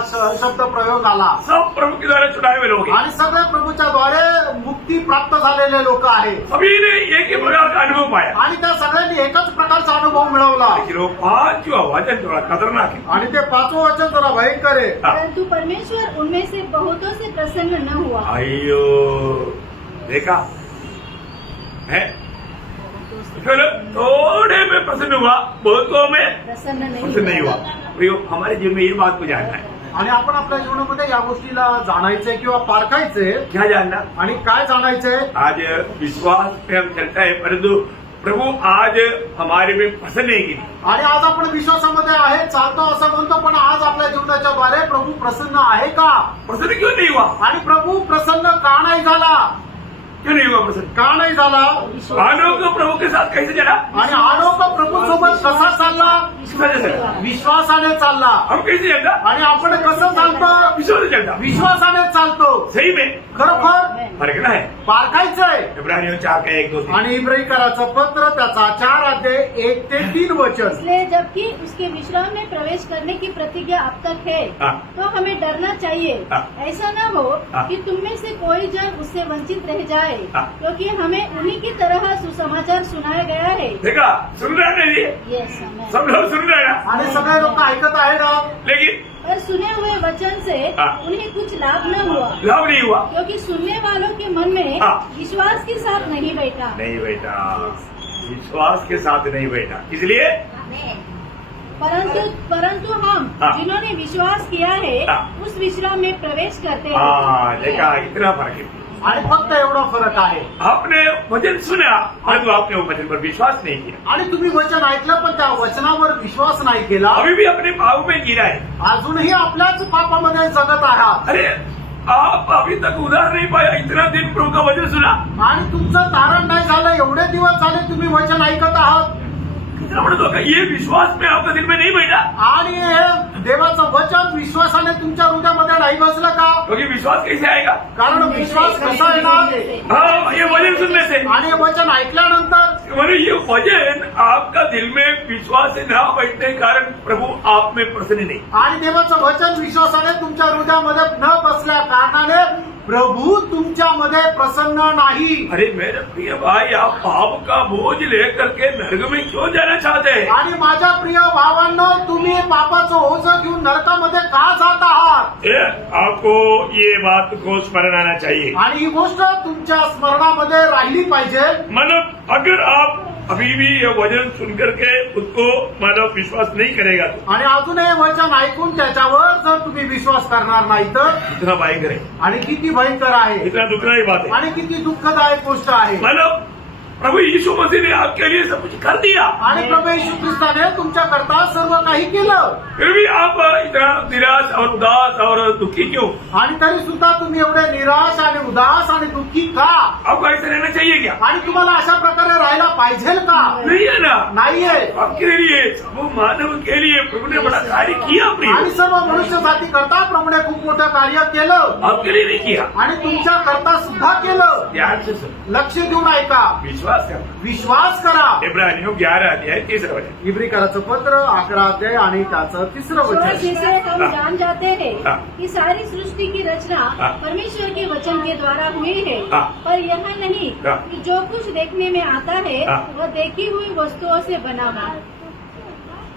शब्द प्रयोग आला. सब प्रभु के द्वारा चुनाए हुए लोग हैं. आणि सगळ्या प्रभूच्या द्वारे मुक्ती प्राप्त झालेले लोक आहेत. सभी ने एक ही प्रकार का अनुभव पाया. आणि त्या सगळ्यांनी एकच प्रकारचा अनुभव मिळवला. लेकिन वो 5 जो वचन थोड़ा खतरनाक है. आणि ते 5वं वचन जरा भयंकर आहे. हाँ. परंतु परमेश्वर उनमें से बहुतों से प्रसन्न न हुआ. अयो देखा है. फिर थोड़े में प्रसन्न हुआ, बहुतों में प्रसन्न प्रसन्न नहीं हुआ। प्रियो, हमारे जीवन में ये बात को जानना है। आणि आपण आपल्या जीवनामध्ये या गोष्टीला जाणायचंय किंवा पारखायचंय क्या जानना? आणि काय जाणायचंय? आज विश्वास पे हम चलता है, परंतु प्रभु आज हमारे में प्रसन्न है कि नहीं? आणि आज आपण विश्वासामध्ये आहे, चालतो असं म्हणतो, पण आज आपल्या जीवनाच्या द्वारे प्रभू प्रसन्न आहे का? प्रसन्न क्यों नहीं हुआ? आणि प्रभू प्रसन्न का नाही झाला? क्यों नहीं हुआ प्रसन्न? का नाही झाला? आनोक प्रभु के साथ कैसे चला? आणि आनोक प्रभू सोबत कसा चालला? विश्वासाने चालला. हम कैसे चलता? आणि आपण कसं चालतो? विश्वास से चलता। विश्वासाने चालतो. सही में खरोखर फर्क है। पारखायचंय. इब्रानियों 4:1-2-3। आणि इब्राहिकराचं पत्र त्याचा 4:1-3 इसलिए जबकि उसके विश्राम में प्रवेश करने की प्रतिज्ञा अब तक है, हाँ। तो हमें डरना चाहिए। हाँ। ऐसा न हो हाँ। कि तुम में से कोई जन उससे वंचित रह जाए, हाँ। क्योंकि हमें उन्हीं की तरह सुसमाचार सुनाया गया है। देखा, सुन रहे हैं नहीं? यस, सब लोग सुन रहे हैं ना? आणि सगळे लोक ऐकत आहे ना? लेकिन पर सुने हुए वचन से हाँ। उन्हें कुछ लाभ न हुआ, लाभ नहीं हुआ। क्योंकि सुनने वालों के मन में हाँ। विश्वास के साथ नहीं बैठा। नहीं बेटा, विश्वास के साथ नहीं बैठा, इसलिए परंतु हम हाँ। जिन्होंने विश्वास किया है हाँ। उस विश्राम में प्रवेश करते हैं। हाँ, देखा, इतना फर्क है। आणि फक्त एवढा फरक आहे. आपने वचन सुना, परंतु आपने वो वचन पर विश्वास नहीं किया। आणि तुम्ही वचन ऐकलं पण त्या वचनावर विश्वास नाही केला. अभी भी अपने पाप में गिरा है। अजूनही आपल्याच पापामध्ये जगत आहात. अरे, आप अभी तक उधार नहीं पाया, इतना दिन प्रभु का वचन सुना, आणि तुमचं तारण नाही झालं, एवढे दिवस झाले तुम्ही वचन ऐकत आहात. कितना बड़ा धोखा। ये विश्वास में आपका दिल में नहीं बैठा, आणि हे देवाचं वचन विश्वासाने तुमच्या हृदयामध्ये नाही बसलं का? क्योंकि विश्वास कैसे आएगा? कारण विश्वास कसा येणार? हाँ, ये वचन सुनने से। आणि हे वचन ऐकल्यानंतर मैंने ये वचन आपका दिल में विश्वास से ना बैठने के कारण प्रभु आप में प्रसन्न नहीं। आणि देवाचं वचन विश्वासाने तुमच्या हृदयामध्ये न बसल्या कारणाने प्रभु तुमच्यामध्ये प्रसन्न नाही. अरे मेरे प्रिय भाई, आप पाप का बोझ लेकर के नरक में क्यों जाना चाहते हैं? आणि माझ्या प्रिय भावांनो, तुम्ही पापाचं ओझं घेऊन नरकामध्ये का जात आहात? आपको ये बात को स्मरण आना चाहिए। आणि ही गोष्ट तुमच्या स्मरणामध्ये राहिली पाहिजे. मतलब अगर आप अभी भी ये वचन सुन करके उसको मतलब विश्वास नहीं करेगा तो आणि अजून हे वचन ऐकून त्याच्यावर जर तुम्ही विश्वास करणार नाही तर इतना भयंकर है, आणि किती भयंकर आहे इतना दुखदायी बात है। आणि किती दुःखदायक गोष्ट आहे. मतलब प्रभु यीशु मसीह ने आपके लिए सब कुछ कर दिया, आणि प्रभू येशू ख्रिस्ताने तुमच्याकरता सर्व काही केलं, फिर भी आप इतना निराश और उदास और दुखी क्यों? आणि तरी सुद्धा तुम्ही एवढे निराश आणि उदास आणि दुःखी का? आपको ऐसे रहना चाहिए क्या? आणि तुम्हाला अशा प्रकारे राहायला पाहिजे का? नहीं है ना? नाहीये. आपके लिए, सब मानव के लिए प्रभु ने बड़ा कार्य किया। आणि प्रिय, सर्व मनुष्य जाती करता प्रभूने खूप मोठं कार्य केलं, आपके लिए नहीं किया। आणि तुमच्या करता सुद्धा केलं. ध्यान से सुनो, लक्ष देऊन ऐका, विश्वास करो। विश्वास करा. इब्रानियों 11:3 इब्रिकराचं पत्र 11 आणि त्याचं 3 विश्वास वचन. से हम हाँ। जान जाते हैं हाँ। कि सारी सृष्टि की रचना हाँ। परमेश्वर के वचन के द्वारा हुई है, हाँ। पर यह नहीं हाँ। कि जो कुछ देखने में आता है हाँ। वह देखी हुई वस्तुओं से बना हो।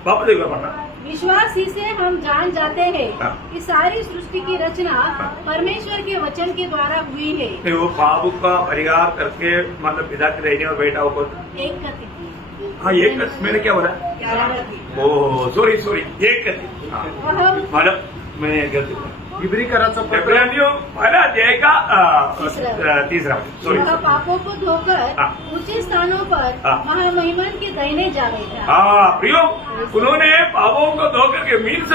वापस एक बार पढ़ना। विश्वास ही से हम जान जाते हैं हाँ। कि सारी सृष्टि की रचना परमेश्वर के वचन के द्वारा हुई है। फिर वो पाप का परिहार करके मतलब पिता के रहने और बैठा हो कौन? एक कथी। हाँ, ये मैंने क्या बोला? ओह, सॉरी, एक कथी। हाँ, मतलब मैंने गलती बोला। इब्रिकराचं पत्र इब्रानियों 1:3 तीसरा सॉरी। वह पापों को धोकर हाँ। ऊंचे स्थानों पर हाँ। महामहिमन के दाहिने जा बैठा। हाँ प्रियो, उन्होंने पापों को धो करके मीन्स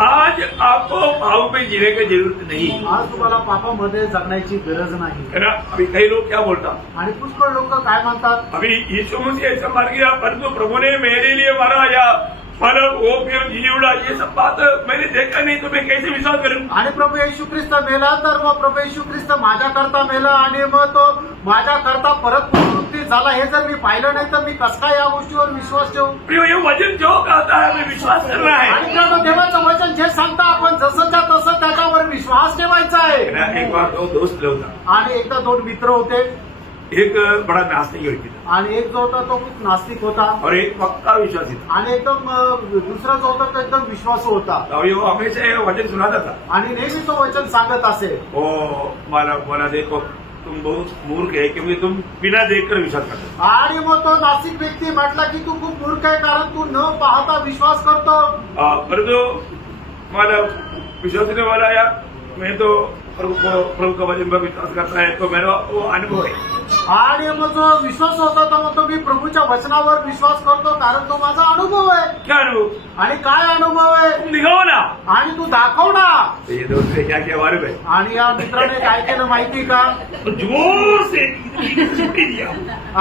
आज आपको पाप में जीने की जरूरत नहीं है आज तुम्हाला पापामध्ये जगण्याची गरज नाही. ना? अभी कई लोग क्या बोलता, आणि पुष्कळ लोक काय म्हणतात, अभी यीशु मसीह ऐसा मार गया, परंतु प्रभु ने मेरे लिए मारा, या मतलब वो फिर जी उड़ा, ये सब बात मैंने देखा नहीं तो मैं कैसे विश्वास करूं? आणि प्रभू येशू ख्रिस्त मेला तर मग प्रभू येशू ख्रिस्त माझ्याकरता मेला आणि मग तो माझ्याकरता परत पुनरुत्थित झाला, हे जर मी पाहिलं नाही तर मी कस काय या गोष्टीवर विश्वास ठेवू? प्रियो, ये वचन जो कहता है हमें विश्वास करना है आणि प्रभू देवाचं वचन जे सांगता आपण जसंच्या तसं त्याच्यावर विश्वास ठेवायचा आहे. ना? एक बार दो दोस्त लोग था, आणि एकदा 2 मित्र होते, एक बड़ा नास्तिक व्यक्ति था आणि एक जो होता तो खूप नास्तिक होता, और एक पक्का विश्वासी था। आणि एकदम दुसरा जो होता तो एकदम विश्वासू होता, अभी वो हमेशा ये वचन सुनाता था। आणि नेहमी तो वचन सांगत असे. वो मला देखो, तुम बहुत मूर्ख है क्योंकि तुम बिना देखकर विश्वास करते हो। आणि मग तो नास्तिक व्यक्ती म्हटला की तू खूप मूर्ख आहे कारण तू न पाहता विश्वास करतो. परंतु हमारा विश्वास करने वाला यार मैं तो प्रभु का वचन पर विश्वास करता है तो मेरा वो अनुभव है. आणि मग जो विश्वास होता तो म्हणतो मी प्रभूच्या वचनावर विश्वास करतो कारण तो माझा अनुभव आहे. क्या अनुभव? आणि काय अनुभव आहे तुम दिखाओ ना. आणि तू दाखव ना. तो ये दोस्त ने क्या किया मालूम है? आणि या मित्राने काय केलं माहिती का तो जोर से चिमटी दिया.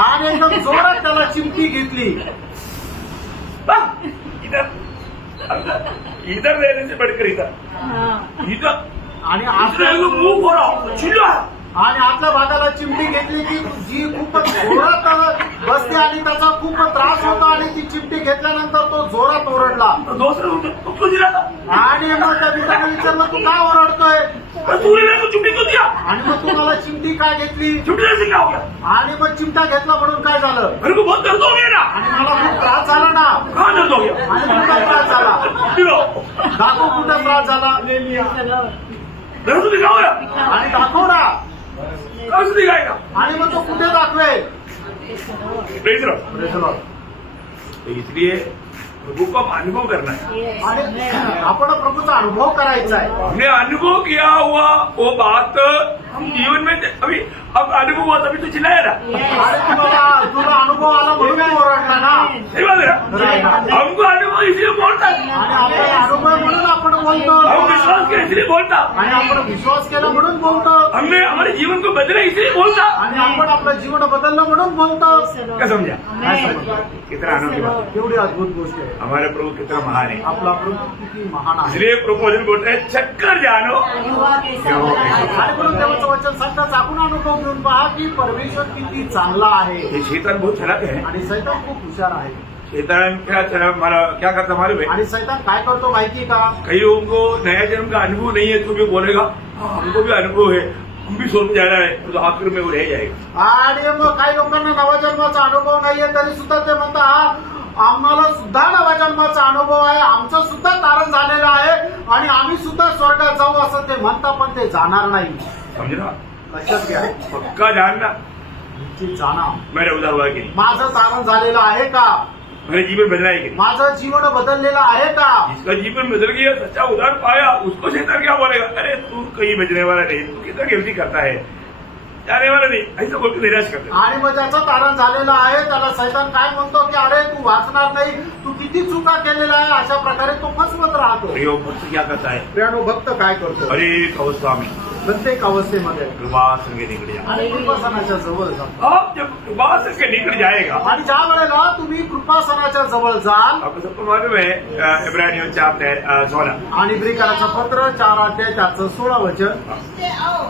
आणि एकदम जोरात त्याला चिमटी घेतली. इधर देने से बढ़कर इधर हाँ. इधर आणि आपल्या आपल्या मुंह खोला चिल्ला. आणि आपल्या भागाला चिमटी घेतली की जी खूपच जोरात बसते आणि त्याचा खूप त्रास होता आणि ती चिमटी घेतल्यानंतर तो जोरात ओरडला. दूसरे तो क्यों दिला था? आणि मग त्या मित्राने विचारलं तू का ओरडतोय तूने मेरे को चिमटी क्यों दिया? आणि मग तुम्हाला चिमटी का घेतली चिमटी से क्या हो गया? आणि मग चिमटा घेतला म्हणून काय झालं मेरे को बहुत दर्द हो गया ना. आणि मला खूप त्रास झाला ना. कहाँ दर्द हो गया? आणि कुठं त्रास झाला दिखाओ. दाखव कुठं त्रास झाला दर्द दिखाओ यार. आणि दाखव ना. कहाँ से दिखाएगा? आणि मग तो कुठे दाखवेल. प्रेज रहो. तो इसलिए प्रभु को हम अनुभव करना है. आणि आपण प्रभूचा अनुभव करायचा आहे. हमने अनुभव किया हुआ वो बात हम जीवन में अभी अब अनुभव हुआ तभी तो चिल्लाया ना. आणि तुला अनुभव आला म्हणून तू ओरडला ना. सही बात है ना? हमको अनुभव इसलिए बोलता है. आणि आपल्याला अनुभव म्हणून आपण बोलतो. हम विश्वास किया इसलिए बोलता. आणि आपण विश्वास केला म्हणून बोलतो. हमने हमारे जीवन को बदला इसलिए बोलता. आणि आपण आपलं जीवन बदललं म्हणून बोलतो. क्या समझा? काय समजलं? कितना आनंद की बात. केवढी अद्भुत गोष्ट आहे. हमारे प्रभु कितना महान है. आपला प्रभू किती महान आहे. इसलिए प्रभु वचन बोलते हैं चक्कर जानो. आणि म्हणून देवाचं वचन सांगतात आपण अनुभव घेऊन पहा की परमेश्वर किती चांगला आहे. ये शैतान बहुत चलाक है. आणि सैतान खूप हुशार आहे. शैतान क्या क्या करता मालूम है? आणि सैतान काय करतो माहिती का कई लोगों को नया जन्म का अनुभव नहीं है तो भी बोलेगा हाँ, हमको भी अनुभव है हम भी स्वर्ग जा रहा है तो आखिर में वो रह जाएगा. आणि मग काही लोकांना नवा जन्माचा अनुभव नाहीये तरी सुद्धा ते म्हणतात आम्हाला सुद्धा नवा जन्माचा अनुभव आहे आमचं सुद्धा तारण झालेलं आहे आणि आम्ही सुद्धा स्वर्गात जाऊ असं ते म्हणतात पण ते जाणार नाही. समझ रहा? लक्षात घ्या पक्का जानना निश्चित जाणा मेरा उद्धार हुआ कि नहीं. माझं तारण झालेलं आहे का मेरा जीवन बदला है कि नहीं. माझं जीवन बदललेलं आहे का. जिसका जीवन बदल गया सच्चा उद्धार पाया उसको शैतान क्या बोलेगा अरे तू कहीं बचने वाला नहीं तू कितना गलती करता है जाने वाला नहीं ऐसा बोल के निराश करते. आणि मग ज्याचं तारण झालेलं आहे त्याला सैतान काय म्हणतो की अरे तू वाचणार नाही तू किती चुका केलेला आहे अशा प्रकारे तो फसवत राहतो. प्रियो भक्त क्या करता है? प्रियानो भक्त काय करतो अनेक अवस्था में प्रत्येक अवस्थेमध्ये कृपा संग निकल जाए. आणि कृपासनाच्या जवळ जातो. आप जब कृपा संग निकल जाएगा आणि ज्या वेळेला तुम्ही कृपासनाच्या जवळ जाल आपको सबको मालूम है इब्रानियों 4:16 आणि इब्रिकाराचं पत्र 4 अध्याय त्याचं 16 वचन इससे आओ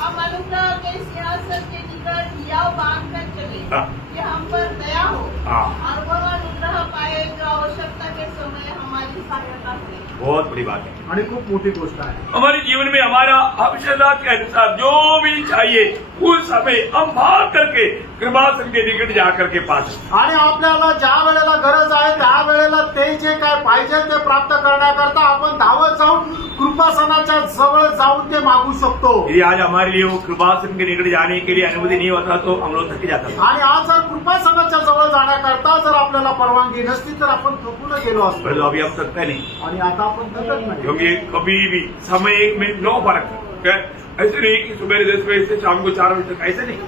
हम अनुग्रह के सिंहासन के निकट याव बांध कर चले हाँ. कि हम पर दया हो हाँ. और वह अनुग्रह पाए जो आवश्यकता के समय हमारी सहायता करे. बहुत बड़ी बात है. आणि खूप मोठी गोष्ट आहे. हमारे जीवन में हमारा आवश्यकता के अनुसार जो भी चाहिए उस समय हम भाग करके कृपा संघ के निकट जाकर के पास. आणि आपल्याला ज्या वेळेला गरज आहे त्या वेळेला ते जे काय पाहिजे ते प्राप्त करण्याकरता आपण धावत जाऊन कृपासनाच्या जवळ जाऊन ते मागू शकतो. यदि आज हमारे लिए वो कृपा संघ के निकट जाने के लिए अनुमति नहीं होता तो हम लोग थक जाते. आणि आज जर कृपासनाच्या जवळ जाण्याकरता जर आपल्याला परवानगी नसती तर आपण थकून गेलो असतो. परंतु अभी हम थकते नहीं आणि आता आपण थकत नाही. क्योंकि कभी भी समय में नो फर्क है. ऐसे नहीं कि सुबह 10 बजे से शाम को 4 बजे तक ऐसे नहीं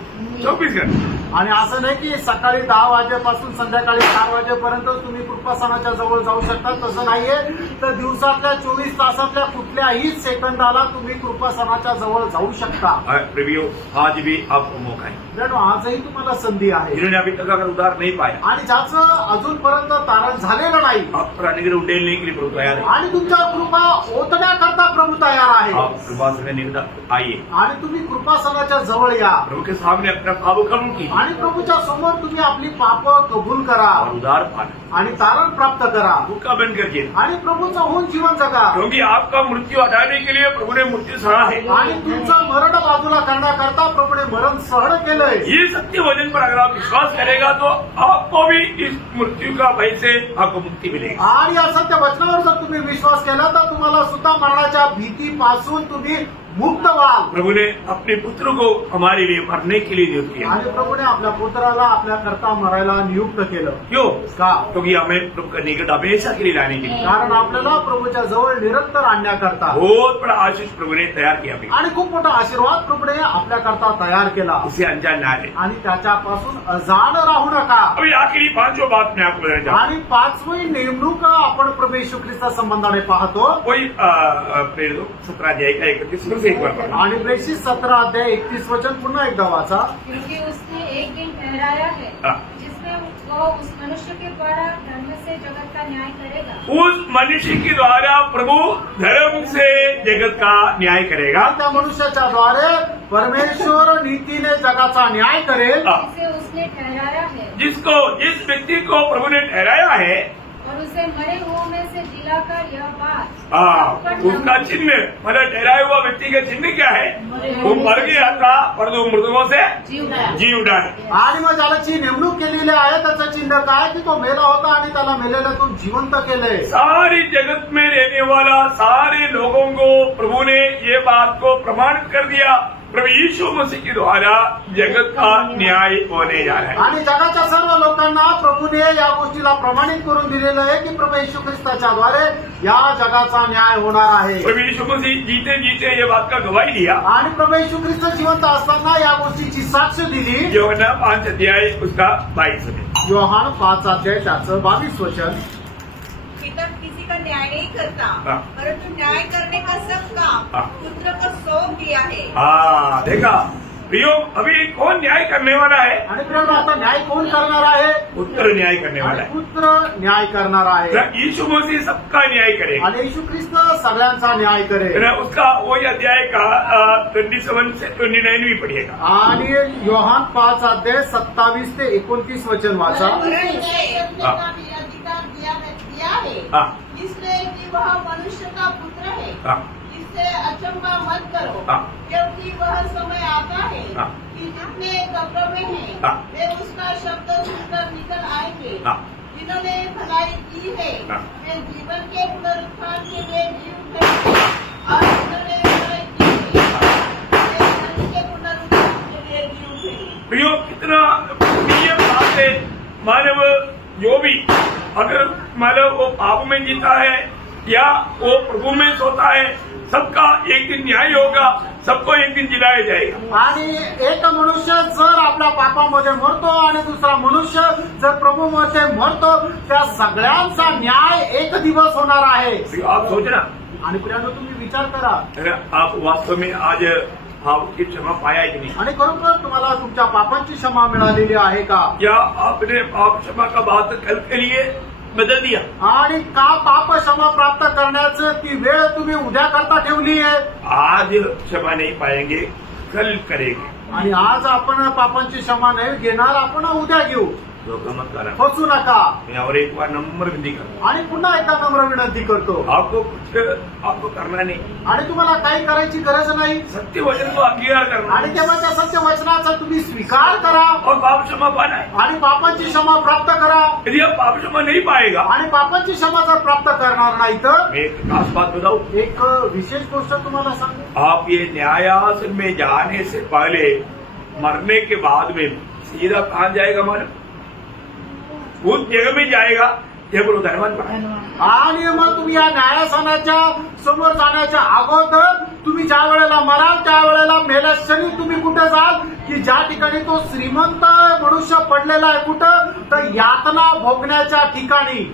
24 घंटे. आणि असं नाही की सकाळी 10 वाजेपासून संध्याकाळी 4 वाजेपर्यंत तुम्ही कृपासनाच्या जवळ जाऊ शकता तसं नाहीये. तर दिवसातल्या 24 तासातल्या कुठल्याही सेकंदाला तुम्ही कृपासनाच्या जवळ जाऊ शकता. प्रियो आज भी आपको मौका है. मित्रांनो, आजही तुम्हाला संधी आहे. जिन्होंने अभी तक अगर उधार नहीं पाया आणि ज्याचं अजूनपर्यंत तारण झालेलं नाही आप पर अनुग्रह उडेलने के लिए प्रभु तैयार है. आणि तुमच्यावर कृपा ओतण्याकरता प्रभू तयार आहे. आप कृपा संघ निकट आइए. आणि तुम्ही कृपासनाच्या जवळ या प्रभु के सामने अपना पाप कबूल कीजिए आणि प्रभूच्या समोर तुम्ही आपली पाप कबूल करा और उधार पाना आणि तारण प्राप्त करा भूखा बन कर जीना. आणि प्रभूचं होऊन जीवन जगा. क्योंकि आपका मृत्यू हटाने के लिए प्रभु ने मृत्यू सहा है. आणि तुमचं मरण बाजूला करण्याकरता प्रभूने मरण सहन केलंय. ये सत्य वचन पर अगर आप विश्वास करेगा तो आपको भी इस मृत्यू का भय से आपको मुक्ति मिलेगी. आणि या सत्य वचनावर जर तुम्ही विश्वास केला तर तुम्हाला सुद्धा मरणाच्या भीतीपासून तुम्ही मुक्त व्हाल. प्रभु ने अपने पुत्र को हमारे लिए मरने के लिए नियुक्त किया. आणि प्रभूने आपल्या पुत्राला आपल्या करता मरायला नियुक्त केलं. क्यों? का? क्योंकि हमें प्रभु का निकट हमेशा के लिए लाने के लिए कारण आपल्याला प्रभूच्या जवळ निरंतर आणण्याकरता बहुत बड़ा आशीष प्रभु ने तैयार किया भी. आणि खूप मोठा आशीर्वाद प्रभूने आपल्या करता तयार केला. इसे अनजान ना ले. आणि त्याच्यापासून अजाण राहू नका. अभी आखिरी पांचों बात मैं आपको बताना चाहता हूँ. आणि पाचवी नेमणूक आपण प्रभू येशू ख्रिस्ता संबंधाने पाहतो. कोई प्रेरित 17 अध्याय का 31 वचन एक बार पढ़ना. आणि प्रेषित 17 अध्याय 31 वचन पुन्हा एकदा वाचा. क्योंकि उसने एक दिन ठहराया है हाँ. जिसमें वो उस मनुष्य के द्वारा धर्म से जगत का न्याय करेगा. उस मनुष्य के द्वारा प्रभु धर्म से जगत का न्याय करेगा. त्या मनुष्याच्या द्वारे परमेश्वर नीतीने जगाचा न्याय करेल. हाँ. जिसे उसने ठहराया है जिस व्यक्ति को प्रभु ने ठहराया है, और उसे मरे हुओं में से जिलाकर यह बात उसका चिन्ह मतलब ठहराया हुआ व्यक्ति का चिन्ह क्या है? वो मर गया था परंतु मृतकों से जी उठा है. आणि मग ज्याची नेमणूक केलेली आहे त्याचं चिन्ह काय की तो मेला होता आणि त्याला मेलेल्यातून जिवंत केले. सारी जगत में रहने वाला सारे लोगों को प्रभु ने ये बात को प्रमाणित कर दिया. प्रभु यीशु मसीह के द्वारा जगत का न्याय होने जा रहा है. आणि जगाच्या सर्व लोकांना प्रभूने या गोष्टीला प्रमाणित करून दिलेलं आहे की प्रभू येशू ख्रिस्ताच्या द्वारे या जगाचा न्याय होणार आहे. प्रभु यीशु मसीह जीते जीते ये बात का गवाही दिया. आणि प्रभू येशू ख्रिस्त जिवंत असताना या गोष्टीची साक्ष दिली. योहन्ना 5 अध्याय उसका 22 वचन. योहान 5 अध्याय त्याचं 22 वचन. पिता किसी का न्याय नहीं करता, हाँ. परंतु न्याय करने का सब हाँ. काम पुत्र को सौंप दिया है. हाँ देखा प्रियो, अभी कौन न्याय करने वाला है? आणि प्रेम आता न्याय कोण करणार आहे? पुत्र न्याय करने वाला आणि है. पुत्र न्याय करणार आहे. यीशु मसीह सबका न्याय करेगा. आणि येशू ख्रिस्त सगळ्यांचा न्याय करेल. उसका वही अध्याय का 27 से 29 भी पढ़िएगा. आणि योहान 5 अध्याय 27 ते 29 वचन वाचा. करने का भी अधिकार दिया है, हाँ. इसलिए कि वह मनुष्य का पुत्र है. हाँ. इससे अचंबा मत करो, हाँ. क्योंकि वह समय आता है हाँ. कि जितने कब्रों में हैं हाँ. वे उसका शब्द सुनकर निकल आएंगे. हाँ. जिन्होंने भलाई की है हाँ. वे जीवन के पुनरुत्थान के लिए जी उठेंगे, और जिन्होंने बुराई की है वे धर्म के पुनरुत्थान के लिए जी उठेंगे. प्रियो, कितना प्रिय बात है. मानव जो भी अगर मानव वो पाप में जीता है या वो प्रभु में सोता है, सबका एक दिन न्याय होगा, सबको एक दिन जिलाया जाएगा. आणि एक मनुष्य जर आपल्या पापामध्ये मरतो आणि दुसरा मनुष्य जर प्रभूमध्ये मरतो, त्या सगळ्यांचा न्याय एक दिवस होणार आहे. प्रियो, आप सोचना, आणि प्रियानो तुम्ही विचार करा. अगर आप वास्तव में आज आपकी क्षमा पाया है कि नहीं, आणि खरोखर तुम्हाला तुमच्या पापांची क्षमा मिळालेली आहे का? या आपने पाप क्षमा का बात कल के लिए बदल दिया? आणि का पाप क्षमा प्राप्त करण्याचं ती वेळ तुम्ही उद्या करता ठेवली आहे? आज क्षमा नहीं पाएंगे, कल करेंगे. आणि आज आपण पापांची क्षमा नाही घेणार, आपण उद्या घेऊ. धोखा मत करा. फसू नका. मैं और एक बार नम्र विनती करता आणि पुन्हा एकदा नम्र विनंती करतो. हूं, आपको करना नहीं, आणि तुम्हाला काही करायची गरज नाही. सत्य वचन को अंगीकार करना आणि तेव्हा त्या सत्य वचनाचा तुम्ही स्वीकार करा और पाप क्षमा पाना है. आणि पापांची क्षमा प्राप्त करा. यदि आप पाप क्षमा नहीं पाएगा, आणि पापांची क्षमा जर प्राप्त करणार नाही तर मैं एक खास बात बताऊं, एक विशेष गोष्ट तुम्हाला सांगू. आप ये न्यायासन में जाने से पहले मरने के बाद में सीधा कहाँ जाएगा? मानो उस जगह में जाएगा जब वो धर्मवान बना. आणि मग तुम्ही या न्यायासनाच्या समोर जाण्याच्या अगोदर तुम्ही ज्या वेळेला मराल त्या वेळेला मेल्या क्षणी तुम्ही कुठे जाल की ज्या ठिकाणी तो श्रीमंत मनुष्य पडलेला आहे, कुठं तर यातना भोगण्याच्या ठिकाणी.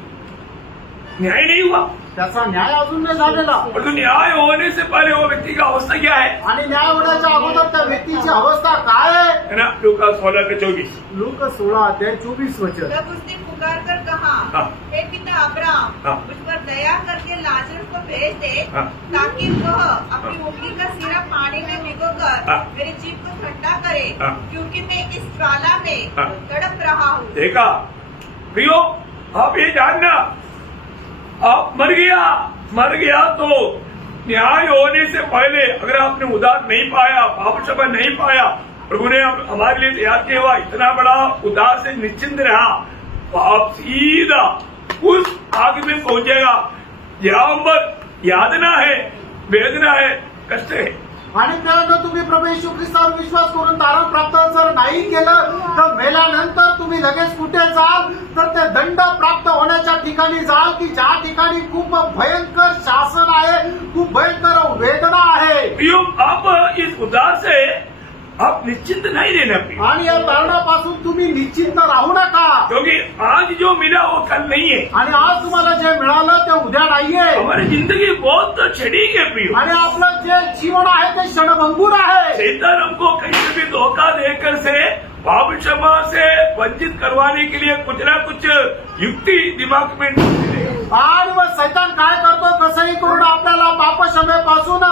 न्याय नहीं हुआ, त्याचा न्याय अजून नाही झालेला. और तो न्याय होने से पहले वो व्यक्ति का अवस्था क्या है? आणि न्याय होण्याच्या अगोदर त्या व्यक्तीची अवस्था काय आहे? है ना, लूका 16-24. लूक 16 अध्याय 24 वचन. तब उसने पुकार कर कहा, हाँ. हे पिता अब्राहम, हाँ. मुझ पर दया करके लाजर को भेज दे, हाँ. ताकि वह अपनी उंगली का सिरा पानी में भिगोकर हाँ. मेरी जीभ को ठंडा करे, हाँ. क्योंकि मैं इस ज्वाला में हाँ. तड़प रहा हूँ. देखा प्रियो, आप ये जानना, आप मर गया तो न्याय होने से पहले अगर आपने उद्धार नहीं पाया, पाप क्षमा नहीं पाया, प्रभु ने हमारे लिए तैयार किया हुआ इतना बड़ा उद्धार से निश्चिंत रहा, तो आप सीधा उस आग में पहुंचेगा जहां पर यातना है, वेदना है, कष्ट है. आणि त्यानंतर तुम्ही प्रभू येशू ख्रिस्तावर विश्वास करून तारण प्राप्त जर नाही केलं तर मेल्यानंतर तुम्ही लगेच कुठे जाल तर ते दंड प्राप्त होण्याच्या ठिकाणी जाल की ज्या ठिकाणी खूप भयंकर शासन आहे, खूप भयंकर वेदना आहे. प्रियो, आप इस उद्धार से आप निश्चिंत नहीं रहना प्रियो, आणि या तारणापासून तुम्ही निश्चिंत राहू नका. क्योंकि आज जो मिला वो कल नहीं है. आणि आज तुम्हाला जे मिळालं ते उद्या नाहीये. हमारी जिंदगी बहुत क्षणिक है प्रियो. आणि आपलं जे जीवन आहे ते क्षणभंगूर आहे. शैतान हमको कहीं से भी धोखा देकर से पाप क्षमा से वंचित करवाने के लिए कुछ ना कुछ युक्ति दिमाग में ढूंढ लेगा. आणि मग सैतान काय करतो, कसंही करून आपल्याला पापक्षमेपासून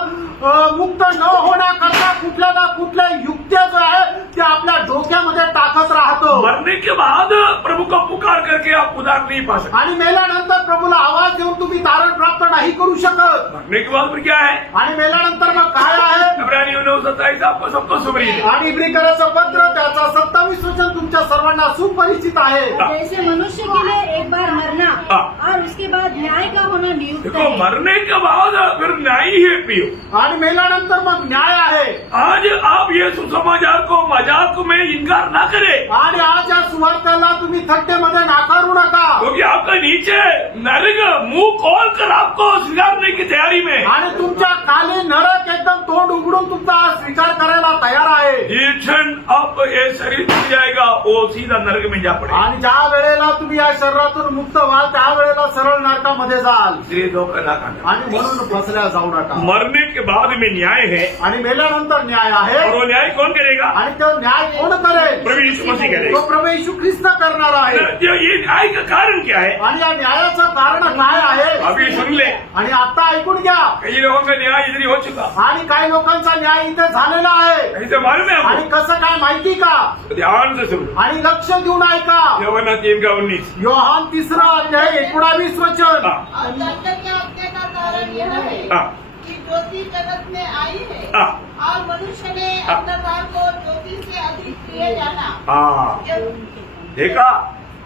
मुक्त न होण्याकरता कुठल्या ना कुठल्या युक्त्या जो आहे ते आपल्या डोक्यामध्ये टाकत राहतो. मरने के बाद प्रभु को पुकार करके आप उद्धार नहीं पा सकते. आणि मेल्यानंतर प्रभूला आवाज देऊन तुम्ही तारण प्राप्त नाही करू शकत. मरने के बाद फिर क्या है? आणि मेल्यानंतर मग काय आहे, इब्रानियों 9:27 आपको सबको सुपरिचित है. आणि इब्रिकराचं पत्र त्याचा 27 वचन तुमच्या सर्वांना सुपरिचित आहे. जैसे मनुष्य के लिए एक बार मरना हाँ। और उसके बाद न्याय का होना नियुक्त देखो, है. मरने के बाद फिर न्याय है प्रियो. आणि मेल्यानंतर मग न्याय आहे. आज आप ये सुसमाचार को मजाक में इनकार ना करें, आणि आज या सुवार्तेला तुम्ही थट्टेमध्ये नाकारू नका. क्योंकि आपका नीचे नरक मुंह खोल कर आपको स्वीकारने की तैयारी में. आणि तुमच्या खाली नरक एकदम तोंड उघडून तुमचा स्वीकार करायला तयार आहे. जिस क्षण आप ये शरीर छूट जाएगा वो सीधा नरक में जा पड़ेगा. आणि ज्या वेळेला तुम्ही या शरीरातून मुक्त व्हाल त्या वेळेला सरळ नरकामध्ये जाल. इसलिए धोखा ना खाना. आणि म्हणून फसल्या जाऊ नका. मरने के बाद में न्याय है, आणि मेल्यानंतर न्याय आहे. और वो न्याय कौन करेगा? आणि तो न्याय कोण करेल? प्रभु यीशु मसीह तो करेगा. प्रभू येशू ख्रिस्त करणार आहे. जो ये न्याय का कारण क्या है? आणि या न्यायाचं कारण काय आहे? आप ये सुन ले. आणि आता ऐकून घ्या. कई लोगों का न्याय इधर ही हो चुका. आणि काही लोकांचा न्याय इथे झालेला आहे. ऐसे मालूम है आणि आपको? कसं काय माहिती का? ध्यान से सुनो. आणि लक्ष देऊन ऐका. यूहन्ना 3:19. योहान 3 अध्याय 19 वचन. हाँ. और दंड के आज्ञा का कारण यह है हाँ. कि ज्योति जगत में आई है हाँ. और मनुष्य ने हाँ. अंधकार को ज्योति से अधिक प्रिय जाना. हाँ, यह देखा,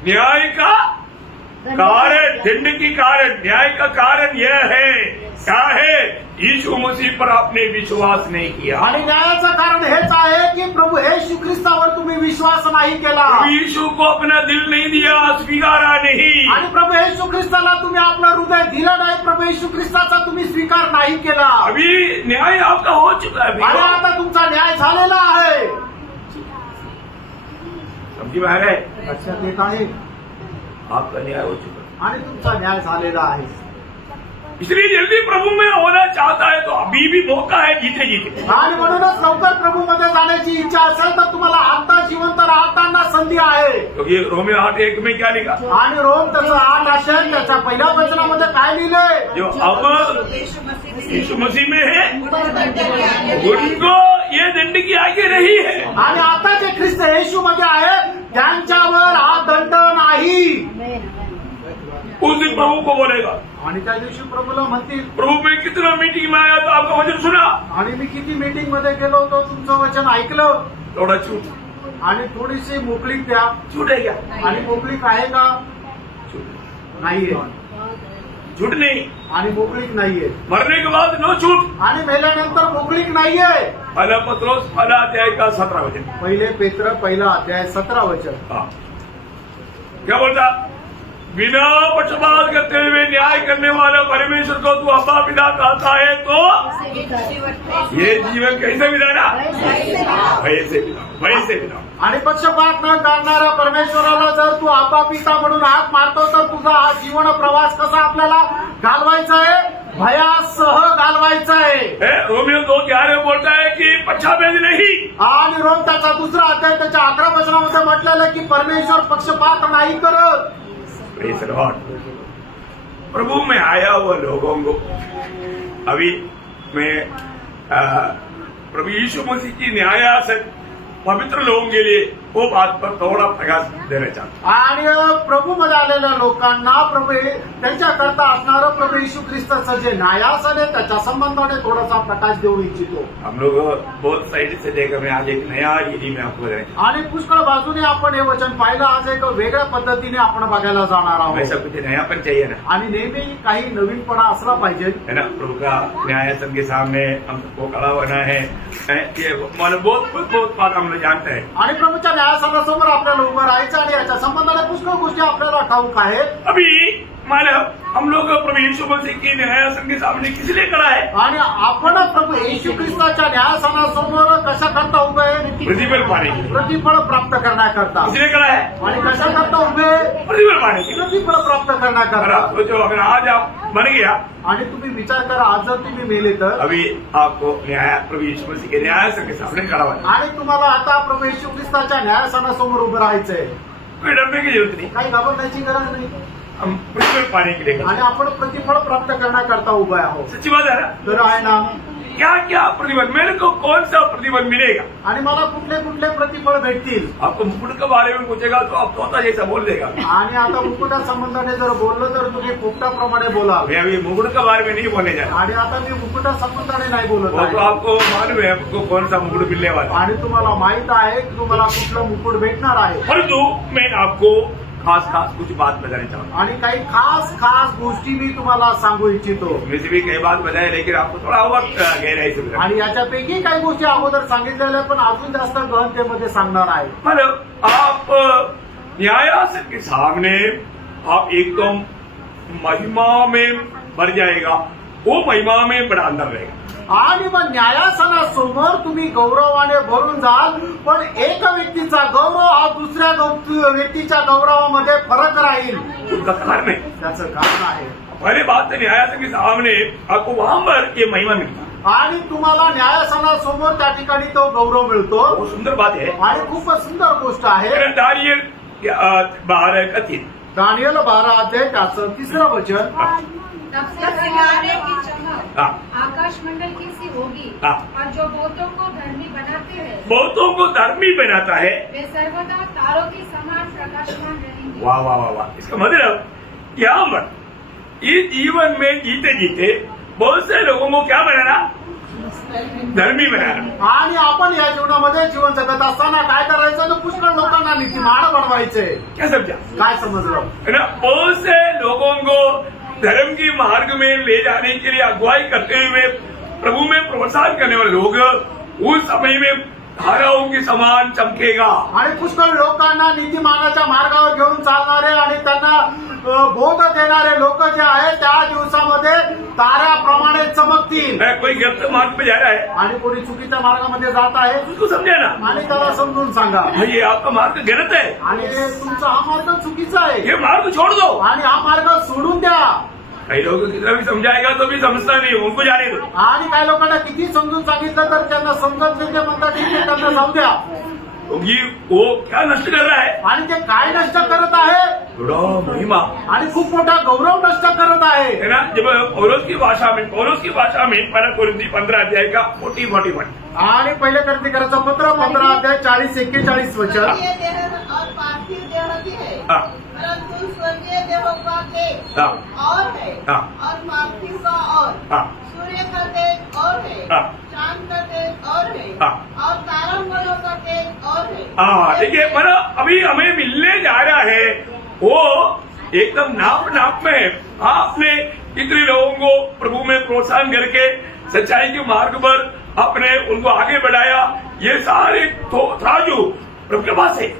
न्याय का कारण, दंड की कारण, न्याय का कारण यह है, क्या है? यीशु मसीह पर आपने विश्वास नहीं किया. आणि न्यायाचं कारण हेच आहे की प्रभू येशू ख्रिस्तावर तुम्ही विश्वास नाही केला. यीशु को अपना दिल नहीं दिया, स्वीकारा नहीं. आणि प्रभू येशू ख्रिस्ताला तुम्ही आपलं हृदय दिलं नाही. प्रभू येशू ख्रिस्ताचा तुम्ही स्वीकार नाही केला. अभी न्याय आपका हो चुका है. आणि आता तुमचा न्याय झालेला आहे. समझी में आ रहा है? लक्षात येत आहे. आपका न्याय हो चुका है. आणि तुमचा न्याय झालेला आहे. इसलिए जल्दी प्रभु में होना चाहता है तो अभी भी मौका है जीते जीते. आणि म्हणूनच लवकर प्रभूमध्ये जाण्याची इच्छा असेल तर तुम्हाला आता जिवंत राहताना संधी आहे. क्योंकि रोमियो 8:1 में क्या लिखा? आणि रोम त्याचं 8 असेल त्याच्या पहिल्या वचनामध्ये काय लिहिलंय? जो अब यीशु मसीह में है उनको ये दंड की आगे नहीं है. आणि आता जे ख्रिस्त येशू मध्ये आहे त्यांच्यावर हा दंड नाही. उस दिन प्रभु को बोलेगा, आणि त्या दिवशी प्रभूला म्हणतील, प्रभु मैं कितना मीटिंग में आया तो आपका वचन सुना, आणि मी किती मीटिंग मध्ये गेलो होतो तुमचं वचन ऐकलं. थोड़ा छूट. आणि थोडीशी मोकळीक द्या. छूट है क्या? आणि मोकळीक आहे का? नाहीये. छूट नहीं. आणि मोकळीक नाहीये. मरने के बाद नो छूट. आणि मेल्यानंतर मोकळीक नाहीये. पहला पत्रोस पहला अध्याय का 17 वचन. पहिले पेत्र पहिला अध्याय 17 वचन. हाँ. क्या बोलता? बिना पक्षपात करते हुए न्याय करने वाला परमेश्वर को तू अब्बा पिता कहता है तो ये जीवन कैसे बिताना? वैसे बिताओ, वैसे बिताओ. आणि पक्षपात न करणाऱ्या परमेश्वराला जर तू आबा पिता म्हणून हाक मारतो तर तुझा हा जीवन प्रवास कसा आपल्याला घालवायचा आहे? भयासह घालवायचा आहे. रोमियो 2:11 बोलता है कि पक्षाभेद नहीं. आणि रोम त्याचा 2 अध्याय त्याच्या 11 वचनामध्ये म्हटलेलं की परमेश्वर पक्षपात नाही करत. Praise the Lord. प्रभु में आया हुआ लोगों को अभी मैं प्रभु यीशु मसीह की न्यायासन पवित्र लोगों के लिए वो बात पर थोड़ा प्रकाश देना चाहता आणि प्रभूमध्ये आलेल्या लोकांना प्रभू त्यांच्याकरता असणारं प्रभू येशू ख्रिस्ताचं जे न्यायासन आहे त्याच्या संबंधाने थोडासा प्रकाश देऊ इच्छितो. हूँ. हम लोग बहुत साइड से देखकर मैं आज एक नया रीति में आपको बताने आणि पुष्कळ बाजूने आपण हे वचन पाहिलं. आज एक वेगळ्या पद्धतीने आपण बघायला जाणार आहोत. वैसा कुछ नया पण चाहिए ना, आणि नेहमी काही नवीनपणा असला पाहिजे. है ना. प्रभु का न्यायासन के सामने हम सबको खड़ा होना है. ये मतलब बहुत बात हम लोग जानते हैं. आणि प्रभूच्या न्यायासनासमोर आपल्याला उभं राहायचं आणि याच्या संबंधाने पुष्कळ गोष्टी आपल्याला ठाऊक आहेत. अभी मानव हम लोग प्रभु यीशु मसीह की न्यायासन के सामने किस लिए खड़ा है? आणि आपण प्रभू येशू ख्रिस्ताच्या न्यायासनासमोर कशा करता उभे आहे? प्रतिफल पाने के लिए. प्रतिफळ प्राप्त करण्याकरता. किस लिए खड़ा है? आणि कशा करता उभे? प्रतिफल पाने के लिए. प्रतिफळ प्राप्त अगर करण्याकरता. आप सोचो अगर आज आप बन गया, आणि तुम्ही विचार करा आज जर तुम्ही मेले तर. अभी आपको प्रभु यीशु मसीह के न्यायासन के सामने खड़ा होना है. आणि तुम्हाला आता प्रभू येशू ख्रिस्ताच्या न्यायासनासमोर उभं राहायचंय. कोई डरने की जरूरत नहीं. काही घाबरण्याची गरज नाही. हम प्रतिफल पाने के लिए खड़े हैं. आणि आपण प्रतिफळ प्राप्त करण्याकरता उभे आहोत. सच्ची बात है ना. तर आहे ना. क्या क्या प्रतिफल, मेरे को कौन सा प्रतिफल मिलेगा? आणि मला कुठले कुठले प्रतिफळ भेटतील. आपको मुकुट के बारे में पूछेगा तो आप तोता जैसा बोल देगा. आणि आता मुकुटा संबंधाने जर बोललो तर तुम्ही पोपटाप्रमाणे बोलाल. मैं अभी मुकुट के बारे में नहीं बोलने जा रहा. आणि आता मी मुकुटा संबंधाने नाही बोलत वो तो आहे. आपको मालूम है आपको कौन सा मुकुट मिलने वाला है. आणि तुम्हाला माहित आहे की तुम्हाला कुठलं मुकुट भेटणार आहे. परंतु मैं आपको खास कुछ बात बताना चाहूंगा. आणि काही खास खास गोष्टी मी तुम्हाला सांगू इच्छितो. मैं से भी कई बात बताए लेकिन आपको थोड़ा और गहराई से बताना. आणि याच्यापैकी काही गोष्टी अगोदर सांगितलेल्या पण अजून जास्त गहनतेमध्ये सांगणार आहे. मतलब आप न्यायासन के सामने आप एकदम महिमा में भर जाएगा, वो महिमा में बड़ा अंदर रहेगा. आणि मग न्यायासनासमोर तुम्ही गौरवाने भरून जाल. पण एका व्यक्तीचा गौरव हा दुसऱ्या व्यक्तीच्या गौरवामध्ये फरक राहील. उसका कारण है. त्याचं कारण आहे. पहले बात है न्यायासन के सामने आपको वहां पर ये महिमा मिलता है. आणि तुम्हाला न्यायासनासमोर त्या ठिकाणी तो गौरव मिळतो. वो सुंदर बात है. आणि खूपच सुंदर गोष्ट आहे. दानियल 12 का 3. दानियल 12 अध्याय त्याचं 3रं वचन. तब से सितारे की चमक हाँ. आकाश मंडल की सी होगी हाँ. और जो बहुतों को धर्मी बनाते हैं बहुतों को धर्मी बनाता है. वे सर्वदा तारों की समान प्रकाशमान रहेंगे. वाह वाह वाह वाह. इसका मतलब क्या मत ये जीवन में जीते जीते बहुत से लोगों को क्या बनाना? धर्मी बनाना. आणि आपण या जीवनामध्ये जीवन जगत असताना काय करायचं तर पुष्कळ लोकांना नीतिमान बनवायचे. क्या समझा? काय समजलं? है ना. बहुत से लोगों को धर्म की मार्ग में ले जाने के लिए अगुवाई करते हुए प्रभु में प्रोत्साहन करने वाले लोग उस समय में धाराओं के समान चमकेगा. आणि पुष्कळ लोकांना नीतिमानाच्या मार्गावर घेऊन चालणारे आणि त्यांना बोध देणारे लोक जे आहेत त्या दिवसामध्ये ताऱ्याप्रमाणे चमकतील. कोई गलत मार्ग पे जा रहा है आणि कोणी चुकीच्या मार्गामध्ये जात आहे उसको समझे ना. आणि त्याला समजून सांगा. भाई ये आपका मार्ग गलत है, आणि तुमचा हा मार्ग चुकीचा आहे. ये मार्ग छोड़ दो. आणि हा मार्ग सोडून द्या. कई लोगों की तरफ भी समझाएगा तो भी समझता नहीं, उनको जाने दो. आणि काही लोकांना किती समजून सांगितलं तर त्यांना समजत नाही. ते म्हणतात ठीक आहे त्यांना जाऊ द्या. क्योंकि वो क्या नष्ट कर रहा है? आणि ते काय नष्ट करत आहे? बड़ा महिमा. आणि खूप मोठा गौरव नष्ट करत आहे. है ना. जब पौलुस की भाषा में 1 कोरिन्थी 15 अध्याय का 40-41. आणि पहिले कर्तिकराचं पत्र 15 अध्याय 40-41 वचन. स्वर्गीय देह और पार्थिव देह भी है, हाँ. परंतु स्वर्गीय देहों का तेज हाँ. और है हाँ. और पार्थिव का और. हाँ. सूर्य का तेज और है, हाँ. चांद का तेज और है, हाँ. और तारांगणों का तेज और है. हाँ देखिए मतलब अभी हमें मिलने जा रहा है वो एकदम नाप में. आपने इतने लोगों को प्रभु में प्रोत्साहन करके सच्चाई के मार्ग पर अपने उनको आगे बढ़ाया. ये सारे थाजू प्रभु के पास है,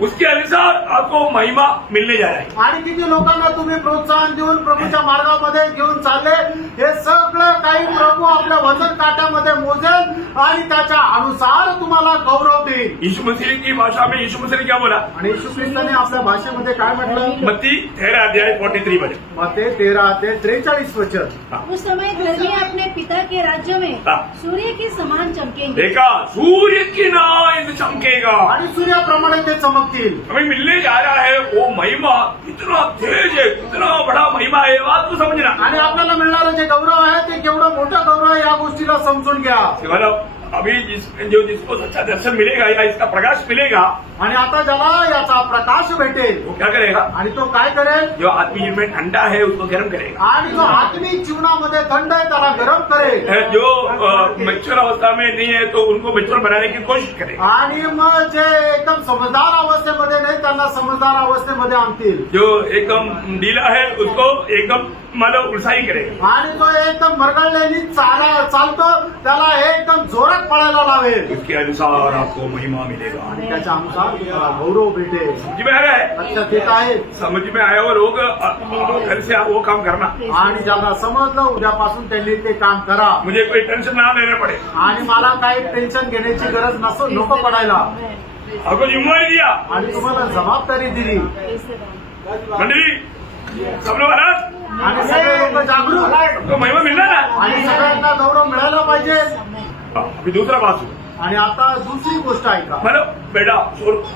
उसके अनुसार आपको महिमा मिलने जा रहा है. आणि किती लोकांना तुम्ही प्रोत्साहन देऊन प्रभूच्या मार्गामध्ये घेऊन चालले. हे सगळं काही प्रभू आपल्या वजन काट्यामध्ये मोजेल आणि त्याच्या अनुसार तुम्हाला गौरव देईल. यीशु मसीह की भाषा में यीशु मसीह ने क्या बोला? आणि येशू ख्रिस्ताने आपल्या भाषेमध्ये काय म्हटलं? मत्ती 13 अध्याय 43 मध्ये. मत्ते 13 अध्याय 43 वचन. उस समय धर्मी अपने पिता के राज्य में हाँ. सूर्य के समान चमकेंगे. देखा सूर्य की नाम चमकेगा. आणि सूर्याप्रमाणे ते चमकतील. हमें मिलने जा रहा है वो महिमा कितना तेज है, कितना बड़ा महिमा है, बात को समझना. आणि आपल्याला मिळणारं जे गौरव आहे ते केवढं मोठं गौरव आहे या गोष्टीला समजून घ्या. मतलब अभी जिसको सच्चा दर्शन मिलेगा या इसका प्रकाश मिलेगा आणि आता ज्याला याचा प्रकाश भेटेल वो क्या करेगा? आणि तो काय करेल जो आत्मिक जीवन में ठंडा है उसको गर्म करेगा, आणि जो आत्मिक जीवनामध्ये थंड आहे त्याला गरम करेल, जो मैच्योर अवस्था में नहीं है तो उनको मैच्योर बनाने की कोशिश करेगा, आणि मग जे एकदम समजदार अवस्थेमध्ये नाही त्यांना समजदार अवस्थेमध्ये आणतील, जो एकदम ढीला है उसको एकदम मतलब उल्साही करेगा, आणि जो एकदम मरगळलेली चालतो त्याला एकदम जोरात पळायला लावेल, उसके अनुसार आपको महिमा मिलेगा। आणि त्याच्या अनुसार तुम्हाला गौरव भेटेल। समझ में आ रहा है? लक्षात येत आहे? समझ में आया और लोग घर से आप वो काम करना, आणि ज्यांना समजलं उद्यापासून त्यांनी ते काम करा, मुझे कोई टेंशन ना लेना पड़े, आणि मला काही टेन्शन घेण्याची गरज नको पडायला, आपको जिम्मेवारी दिया आणि तुम्हाला जबाबदारी दिली, मंडली सब लोग आराम, आणि सगळे लोक जागरूक तो महिमा मिलना ना। आणि सगळ्यांना गौरव मिळायला पाहिजे। अभी दूसरा बात सुनो, आणि आता दुसरी गोष्ट ऐका, मतलब बेटा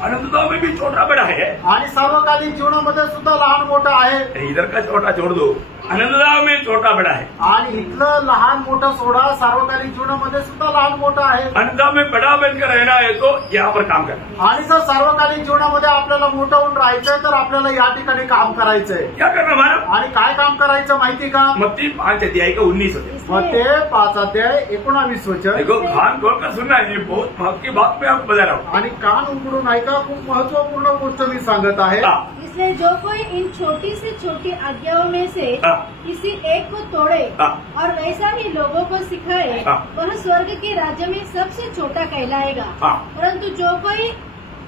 आनंददाव में भी छोटा बड़ा है, आणि सार्वकालिक जीवनामध्ये सुद्धा लहान मोठं आहे, इधर का छोटा छोड़ दो, आनंददाव में छोटा बड़ा है, आणि इथलं लहान मोठं सोडा, सार्वकालिक जीवनामध्ये सुद्धा लहान मोठं आहे, आनंददाव में बड़ा बनकर रहना है तो यहाँ पर काम करना। आणि जर सार्वकालिक जीवनामध्ये आपल्याला मोठं होऊन राहायचंय तर आपल्याला या ठिकाणी काम करायचंय। क्या करना मानव? आणि काय काम करायचं माहिती का? मत्ती 5 अध्याय का 19 होते। मत्ते 5:19 वचन। देखो कान खोलकर सुनना है, ये बहुत महत्व की बात मैं आपको बता रहा हूँ। आणि कान उघडून ऐका, खूप महत्वपूर्ण गोष्ट मी सांगत आहे। हाँ, इसलिए जो कोई इन छोटी से छोटी आज्ञाओं में से हाँ, किसी एक को तोड़े हाँ। और वैसा ही लोगों को सिखाए, हाँ। वह स्वर्ग के राज्य में सबसे छोटा कहलाएगा। हाँ। परंतु जो कोई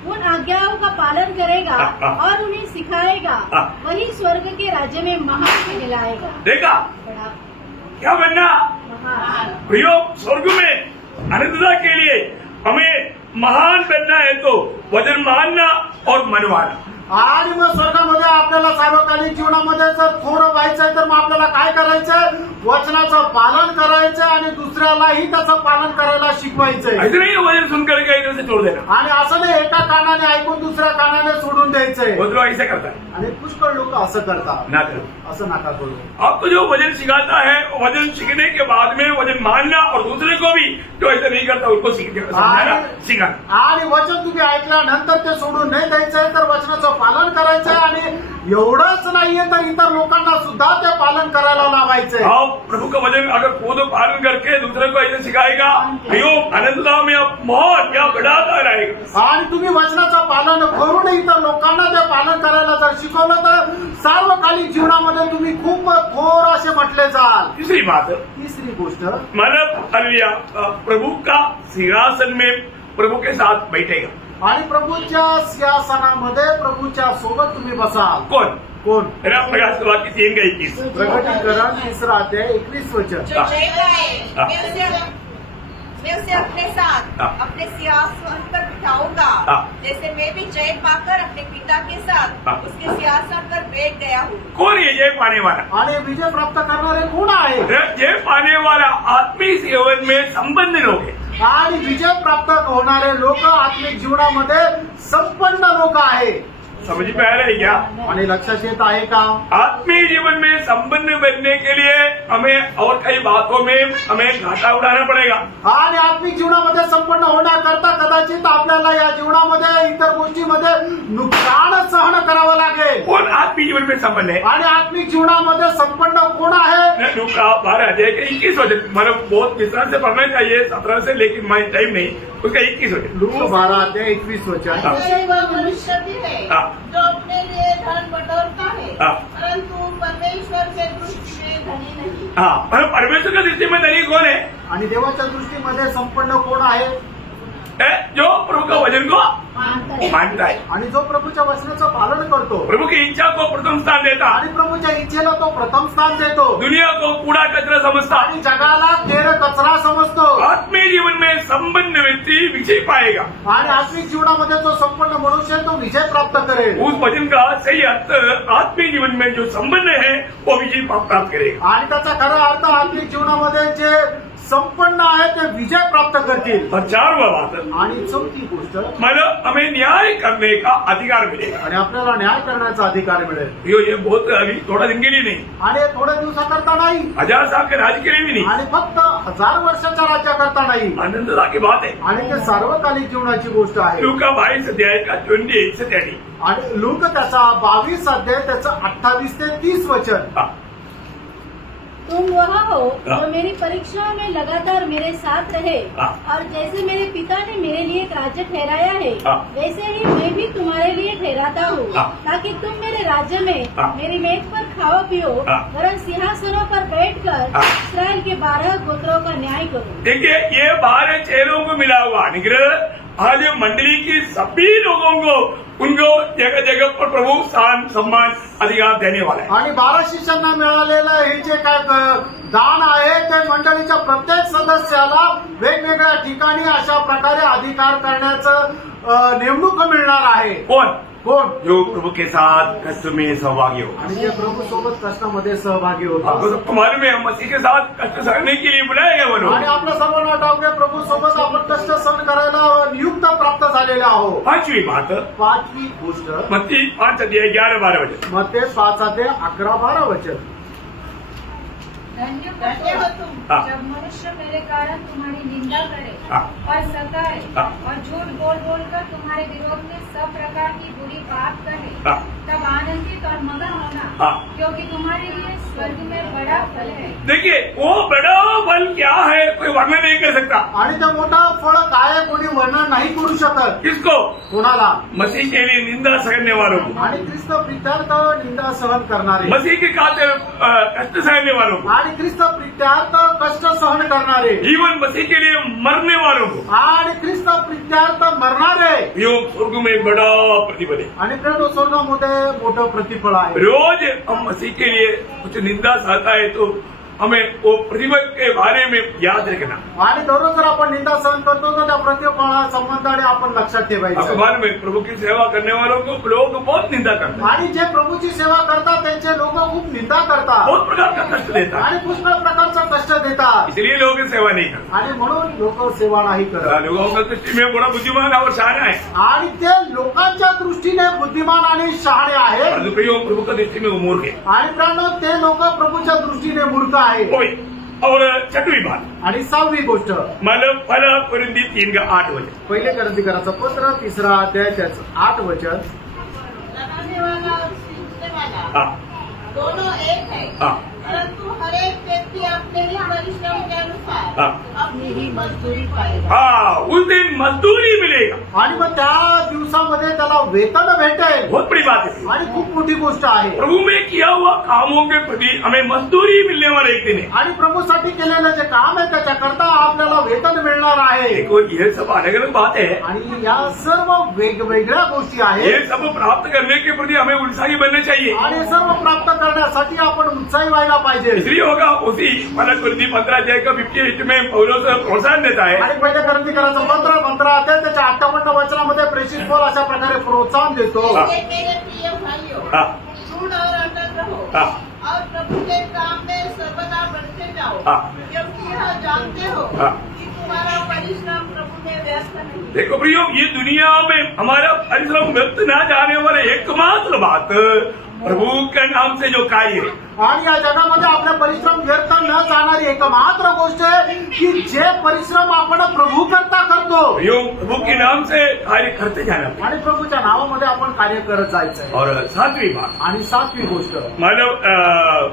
उन आज्ञाओं का पालन करेगा हाँ, हाँ। और उन्हें सिखाएगा, हाँ। वही स्वर्ग के राज्य में महान कहलाएगा। देखा बड़ा क्या बनना महान। प्रियो, स्वर्ग में आनंदता के लिए हमें महान बनना है तो वचन मानना और मनवाना। आणि मग स्वर्गामध्ये आपल्याला सार्वकालिक जीवनामध्ये जर थोडं व्हायचंय तर मग आपल्याला काय करायचंय? वचनाचं पालन करायचं आणि दुसऱ्यालाही त्याचं पालन करायला शिकवायचंय। ऐसे नहीं है वचन सुनकर के इधर से छोड़ देना, आणि असं नाही एका कानाने ऐकून दुसऱ्या कानाने सोडून द्यायचंय। बहुत लोग ऐसे करता है, आणि पुष्कळ लोक असं करतात, ना करो। असं नका करू। आपको जो वचन सिखाता है वचन सीखने के बाद में वचन मानना और दूसरे को भी जो ऐसा नहीं करता उनको समझाना सिखाना। आणि वचन तुम्ही ऐकल्यानंतर ते सोडून नाही द्यायचंय, तर वचनाचं पालन करायचंय, आणि एवढंच नाहीये तर इतर लोकांना सुद्धा ते पालन करायला लावायचंय। आप प्रभु का वचन अगर खुद पालन करके दूसरे को ऐसे सिखाएगा, प्रियो आनंददाव में आप बहुत या बढ़ाता रहेगा। आणि तुम्ही वचनाचं पालन करून इतर लोकांना ते पालन करायला जर शिकवलं तर सार्वकालिक जीवनामध्ये तुम्ही खूप थोर असे म्हटले जाल। तीसरी बात, तिसरी गोष्ट, मतलब हालेलुया, प्रभु का सिंहासन में प्रभु के साथ बैठेगा। आणि प्रभूच्या सिंहासनामध्ये प्रभूच्या सोबत तुम्ही बसाल। कौन? कोण? प्रकाश की 3:21। प्रकटीकरण 3:21 वचन। जो जय पाए हाँ। मैं उसे अपने साथ हाँ। अपने सिंहासन पर बिठाऊंगा, हाँ। जैसे मैं भी जय पाकर अपने पिता के साथ हाँ। उसके सिंहासन पर बैठ गया हूँ। कौन है जय पाने वाला? आणि विजय प्राप्त करणारे कोण आहे? जय पाने वाला आत्मिक जीवन में संबंध लोग है। आणि विजय प्राप्त होणारे लोक आत्मिक जीवनामध्ये संपन्न लोक आहे। समझ में आ रहा है क्या? आणि लक्षात येत आहे का? आत्मीय जीवन में संपन्न बनने के लिए हमें और कई बातों में हमें घाटा उठाना पड़ेगा। आणि आत्मिक जीवनामध्ये संपन्न होण्याकरता कदाचित आपल्याला या जीवनामध्ये इतर गोष्टीमध्ये नुकसान सहन करावं लागेल। कौन आत्मीय जीवन में संपन्न है? आणि आत्मिक जीवनामध्ये संपन्न कोण आहे? लूका 12:21 वचन, मतलब बहुत विस्तार से पढ़ना चाहिए 17 से, लेकिन मैं टाइम नहीं, उसका 21 वचन। लूक 12:21 वचन। हाँ। ऐसे ही वह मनुष्य भी है हाँ। जो अपने लिए धन बटोरता है, हाँ। परंतु परमेश्वर के दृष्टि में धनी नहीं। हाँ, मतलब परमेश्वर की दृष्टि में धनी कौन है? आणि देवाच्या दृष्टीमध्ये संपन्न कोण आहे? जो प्रभु का वचन को मानता है, आणि जो प्रभूच्या वचनाचं पालन करतो, प्रभु की इच्छा को प्रथम स्थान देता, आणि प्रभूच्या इच्छेला तो प्रथम स्थान देतो, दुनिया को कूड़ा कचरा समझता, आणि जगाला केर कचरा समजतो, आत्मीय जीवन में संपन्न व्यक्ति विजय पाएगा। आणि आत्मिक जीवनामध्ये जो संपन्न मनुष्य आहे तो विजय प्राप्त करेल। उस वचन का सही अर्थ आत्मीय जीवन में जो संपन्न है वो विजय प्राप्त करेगा। आणि त्याचा खरा अर्थ आत्मिक जीवनामध्ये जे संपन्न आहे ते विजय प्राप्त करतील। और 4वा बात, आणि चौथी गोष्ट, मतलब हमें न्याय करने का अधिकार मिलेगा। आणि आपल्याला न्याय करण्याचा अधिकार मिळेल। ये बहुत अभी थोड़ा दिन के लिए नहीं, आणि थोड्या दिवसाकरता नाही, 1000 साल के राज्य के लिए भी नहीं, आणि फक्त 1000 वर्षाच्या राज्याकरता नाही, आनंदता की बात है। आणि ते सार्वकालिक जीवनाची गोष्ट आहे। लूका 22 अध्याय का 28 से 30। आणि लूक त्याचा 22 अध्याय त्याचं 28 ते 30 वचन। हाँ, तुम वह हो हाँ। जो मेरी परीक्षाओं में लगातार मेरे साथ रहे हाँ। और जैसे मेरे पिता ने मेरे लिए एक राज्य ठहराया है हाँ। वैसे ही मैं भी तुम्हारे लिए ठहराता हूँ, हाँ। ताकि तुम मेरे राज्य में हाँ। मेरी मेज पर खाओ पियो, हाँ। वरन सिंहासनों पर बैठकर हाँ। इस्राएल के 12 गोत्रों का न्याय करो। देखिए ये 12 चेहरों को मिला हुआ अनुग्रह आज मंडली की सभी लोगों को उनको जगह जगह पर प्रभु सान सम्मान अधिकार देने वाला है। आणि 12 शिष्यांना मिळालेलं हे जे काय दान आहे ते मंडळीच्या प्रत्येक सदस्याला वेगवेगळ्या ठिकाणी अशा प्रकारे अधिकार करण्याचं नेमणूक मिळणार आहे। कौन? कोण? जो प्रभु के साथ कष्ट में सहभागी हो। आणि जे प्रभु सोबत कष्टामध्ये सहभागी आपको होतात। सबको मालूम है हम मसीह के साथ कष्ट सहने के लिए बुलाए गए वो लोग। आणि आपल्या सर्वांना ठाऊक आहे प्रभू सोबत आपण कष्ट सहन करायला नियुक्त प्राप्त झालेले आहोत। 5वीं बात 5वी गोष्ट मत्ती 5 अध्याय 11-12 वचन। मध्ये 5 ते 11-12 वचन। धन्य हो धन्य हो तुम तुम हाँ। जब मनुष्य मेरे कारण तुम्हारी निंदा करे हाँ। और सताए हाँ। और झूठ बोल बोल कर तुम्हारे विरोध में सब प्रकार की बुरी बात कहे, हाँ। तब आनंदित और मगन होना, हाँ। क्योंकि तुम्हारे लिए स्वर्ग में बड़ा फल है। देखिए वो बड़ा फल क्या है कोई वर्णन नहीं कर सकता। आणि ते मोठा फळ काय आहे कोणी वर्णन नाही करू शकत। किसको? कोणाला? मसीह के लिए निंदा सहने वालों को, आणि ख्रिस्त प्रित्यार्थ निंदा सहन करणारे, मसीह के खातिर कष्ट सहने वालों को, आणि ख्रिस्त प्रित्यार्थ कष्ट सहन करणारे, जीवन मसीह के लिए मरने वालों को, आणि ख्रिस्त प्रित्यार्थ मरणारे, यो स्वर्ग में बड़ा प्रतिफल है। आणि प्रेम स्वर्गामध्ये मोठं प्रतिफळ आहे। रोज हम मसीह के लिए कुछ निंदा सहता है तो हमें वो प्रतिफल के बारे में याद रखना। आणि दररोज जर आपण निंदा सहन करतो तर त्या प्रतिफळा संबंधाने आपण लक्षात आपको ठेवायचं। मालूम है प्रभु की सेवा करने वालों को लोग बहुत निंदा करते हैं, आणि जे प्रभूची सेवा करतात त्यांचे लोक खूप निंदा करतात बहुत प्रकार का कष्ट देता है, आणि पुष्कळ प्रकारचा कष्ट देतात, इसलिए लोग सेवा नहीं करते। आणि म्हणून लोक सेवा नाही करत। लोगों की दृष्टि में बड़ा बुद्धिमान और शहाना है, आणि ते लोकांच्या दृष्टीने बुद्धिमान आणि शहाणे आहेत, और प्रभु की दृष्टि में वो मूर्ख है। आणि प्राणो ते लोक प्रभूच्या दृष्टीने मूर्ख आहेत। कोई और 6वीं बात आणि 6वी गोष्ट मतलब फला कुरिन्दी 3 का 8 वचन। पहिले करंदीकराचं पत्र 3रा अध्याय त्याचं 8 वचन। लगाने वाला और सींचने वाला हाँ दोनों एक है, हाँ परंतु हर एक व्यक्ति अपने ही परिश्रम के अनुसार हाँ। अपनी ही मजदूरी पाएगा। हाँ उस दिन मजदूरी मिलेगा, आणि मग त्या दिवसामध्ये त्याला वेतन भेटेल, बहुत बड़ी बात है। आणि खूप मोठी गोष्ट आहे। प्रभु में किया हुआ कामों के प्रति हमें मजदूरी मिलने वाला एक दिन है। आणि प्रभूसाठी केलेलं जे काम आहे त्याच्याकरता आपल्याला वेतन मिळणार आहे। देखो ये सब अलग अलग बात है, आणि या सर्व वेगवेगळ्या गोष्टी आहेत, ये सब प्राप्त करने के प्रति हमें उत्साही बनना चाहिए। आणि सर्व प्राप्त करण्यासाठी आपण उत्साही व्हायला पाहिजे। इसलिए होगा उसी फला कुरिन्दी 15 अध्याय का 58 में पौलुस प्रोत्साहन देता है। आणि पहिले करंदीकराचं पत्र 15 अध्याय त्याच्या 58 वचनामध्ये प्रेषित पौल अशा प्रकारे प्रोत्साहन देतो। हाँ। इसलिए मेरे प्रिय भाइयों, हाँ दृढ़ और अटल रहो हाँ और प्रभु के काम में सर्वदा बढ़ते जाओ, हाँ। क्योंकि यह जानते हो हाँ। कि तुम्हारा परिश्रम प्रभु में व्यर्थ नहीं। देखो प्रियो ये दुनिया में हमारा परिश्रम व्यक्त ना जाने वाले एकमात्र बात प्रभु के नाम से जो कार्य है, आणि या जगामध्ये आपले परिश्रम व्यर्थ न जाणारी एकमात्र गोष्ट आहे की जे परिश्रम आपण प्रभू करता करतो, प्रियो प्रभु के नाम से कार्य करते जाना चाहिए। आणि प्रभूच्या नावामध्ये आपण कार्य करत जायचं। और 7वीं बात आणि 7वी गोष्ट मानव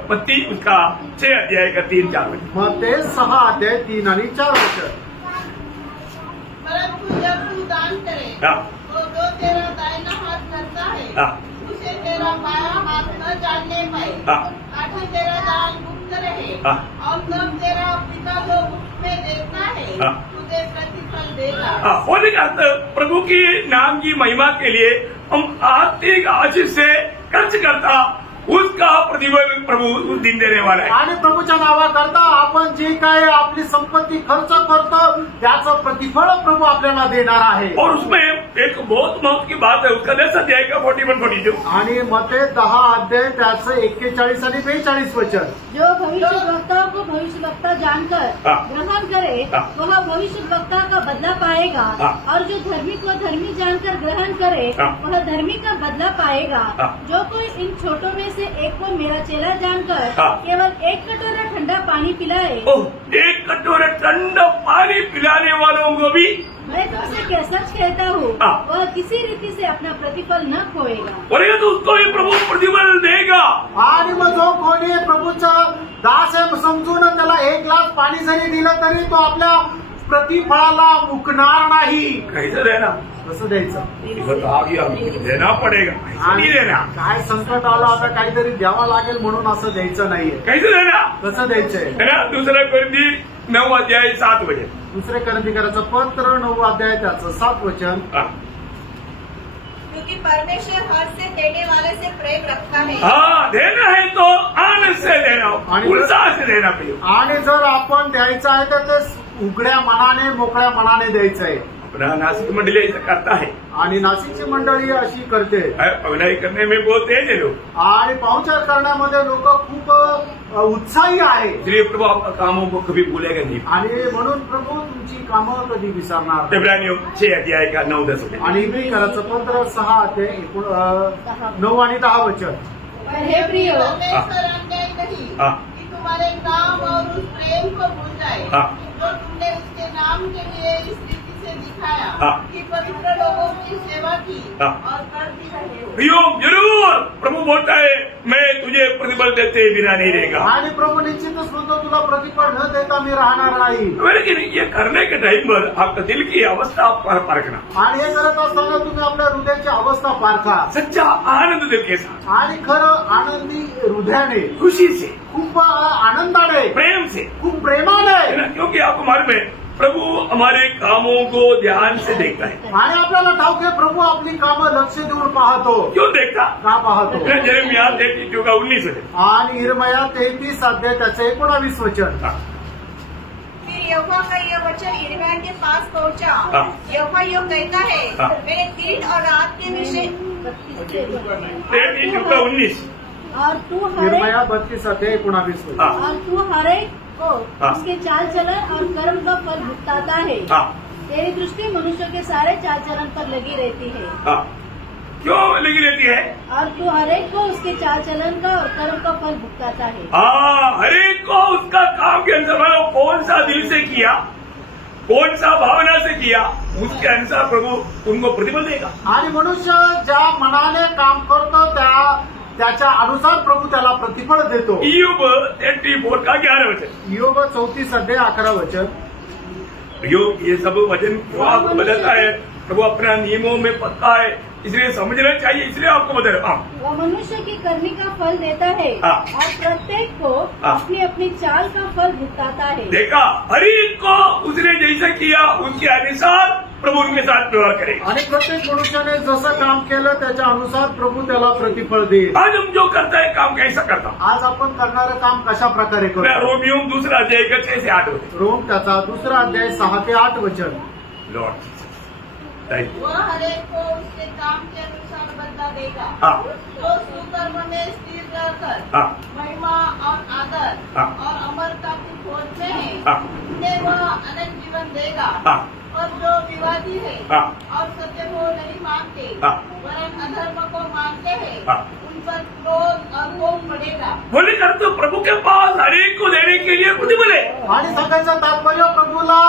मत्ती उसका 6 अध्याय का 3-4 वचन। मग ते 6 अध्याय 3 आणि 4 वचन। परंतु जब तू दान करे हाँ तो जो तेरा दाहिना हाथ करता है हाँ उसे तेरा बायां हाथ न जानने पाए, हाँ ताकि तेरा दान गुप्त रहे, हाँ। और तब तेरा पिता जो गुप्त में देता है हाँ। तुझे प्रतिफल देगा। होने का अर्थ प्रभु की नाम की महिमा के लिए हम आर्थिक आशीष से खर्च करता उसका प्रतिफल प्रभु उस दिन देने वाला है। आणि प्रभूच्या नावाकरता आपण जे काय आपली संपत्ती खर्च करतो त्याचं प्रतिफळ प्रभू आपल्याला देणार आहे. और उसमें एक बहुत महत्व की बात है, उसका 10 अध्याय का 41-42। आणि मते 10 अध्याय त्याचं 41 आणि 42 वचन. जो भविष्यवक्ताओं को भविष्यवक्ता जानकर हाँ। ग्रहण करे हाँ। वह भविष्यवक्ता का बदला पाएगा हाँ। और जो धर्मी को धर्मी जानकर ग्रहण करे हाँ। वह धर्मी का बदला पाएगा. हाँ। जो कोई इन छोटों में से एक को मेरा चेला जानकर हाँ। केवल एक कटोरा ठंडा पानी पिलाए, ओह, एक कटोरा ठंडा पानी पिलाने वालों को भी मैं तुमसे सच कहता हूँ हाँ। वह किसी रीति से अपना प्रतिफल न खोएगा. बोलेगा तो उसको भी प्रभु प्रतिफल देगा। आणि मग जो कोणी प्रभूचा दास आहे समजून त्याला 1 ग्लास पाणी जरी दिलं तरी तो आपल्या प्रतिफळाला मुकणार नाही. कैसे देना? कसं द्यायचं? प्रतिफल तो आ गया, हमको देना पड़ेगा, ऐसा नहीं देना। काय संकट आलं आता काहीतरी द्यावं लागेल म्हणून असं द्यायचं नाहीये. कैसे देना कसं द्यायचंय? है ना? 2 कोरिन्थी 9 अध्याय 7 वचन। दुसरे करंदीकराचं पत्र 9 अध्याय त्याचं 7 वचन. हाँ। क्योंकि परमेश्वर हर से देने वाले से प्रेम रखता है। हाँ, देना है तो आनंद से देना, आणि- उत्साह से देना प्रिय। आणि जर आपण द्यायचं आहे तर ते उघड्या मनाने मोकळ्या मनाने द्यायचं आहे. अपना नासिक मंडली ऐसा करता है, आणि नाशिकची मंडळी अशी करते. पगलाई करने में बहुत तेज है लोग, आणि पाहुणचार करण्यामध्ये लोक खूप उत्साही आहे. इसलिए प्रभु आपका कामों को कभी भूलेगा नहीं। आणि म्हणून प्रभू तुमची कामं कधी विसरणार नाही. इब्रानियों 6 अध्याय का 9-10 वचन। आणि इब्रियराचं पत्र 6 अध्याय 9 आणि 10 वचन. पर हे प्रिय परमेश्वर अन्याय नहीं हाँ। कि तुम्हारे नाम और उस प्रेम को भूल जाए हाँ। जो तुमने उसके नाम के लिए इस रीति से दिखाया हाँ। कि पवित्र लोगों की सेवा की हाँ। और करती रहे हो. प्रियो, जरूर प्रभु बोलता है मैं तुझे प्रतिफल देते बिना नहीं रहेगा। आणि प्रभू निश्चितच म्हणतो तुला प्रतिफळ न देता मी राहणार नाही. लेकिन ये करने के टाइम पर आपका दिल की अवस्था परखना, आणि हे करत असताना तुम्ही आपल्या हृदयाची अवस्था पारखा. सच्चा आनंद दिल के साथ, आणि खरं आनंदी हृदयाने खुशी से, खूप आनंदाने प्रेम से, खूप प्रेमाने. है ना? क्योंकि आपको मालूम है प्रभु हमारे कामों को ध्यान से देखता है। आणि आपल्याला ठाऊक आहे प्रभू आपली कामं लक्ष देऊन पाहतो. क्यों देखता? का पाहतो? यिर्मयाह 33:19 है। आणि इर्मया 33 अध्याय त्याचं 19 वचन. हाँ। फिर यहोवा का यह वचन यिर्मयाह के पास पहुंचा। हाँ। यहोवा यो कहता है, हाँ। मैंने दिन और रात के विषय 33:19। और तू हर इर्मया 32 अध्याय 19 वचन. हाँ। और तू हर एक को हाँ। उसके चाल चलन और कर्म का फल भुगताता है. हाँ। तेरी दृष्टि मनुष्य के सारे चाल चलन पर लगी रहती है हाँ। क्यों लगी रहती है? और तू हर एक को उसके चाल चलन का और कर्म का फल भुगताता है. हाँ, हर एक को उसका काम के अनुसार, मतलब कौन सा दिल से किया, कौन सा भावना से किया, उसके अनुसार प्रभु उनको प्रतिफल देगा। आणि मनुष्य ज्या मनाने काम करतो त्याच्या अनुसार प्रभू त्याला प्रतिफळ देतो. ईयोब 34 का 11 वचन। योग 34 अध्याय 11 वचन. योग ये सब वचन क्यों आपको बताता है? प्रभु अपना नियमों में पक्का है, इसलिए समझना चाहिए, इसलिए आपको बता रहा हूँ। वह मनुष्य की करनी का फल देता है हाँ। और प्रत्येक को हाँ। अपनी अपनी चाल का फल भुगताता है. देखा, हर एक को उसने जैसा किया उसके अनुसार प्रभु उनके साथ व्यवहार करेगा। आणि प्रत्येक मनुष्याने जसं काम केलं त्याच्या अनुसार प्रभू त्याला प्रतिफळ देईल. आज हम जो करता है काम कैसा करता? आज आपण करणारं काम कशा प्रकारे मैं करतो? रोमियो 2 अध्याय 6 से 8 होते। रोम त्याचा 2 अध्याय 6 ते 8 वचन. Lord thank you. वह हर एक को उसके काम के अनुसार बदला देगा। हाँ। तो सुकर्म में स्थिर रहकर हाँ। महिमा और आदर हाँ। और अमरता की खोज में है, हाँ। उन्हें वह अनंत जीवन देगा। हाँ। और जो विवादी है हाँ। और सत्य को नहीं मानते हाँ। वरन अधर्म को मानते हैं, हाँ। उन पर क्रोध और कोप पड़ेगा। बोले कर तो प्रभु के पास हर एक को देने के लिए प्रतिफल है। आणि सांगायचं तात्पर्य प्रभूला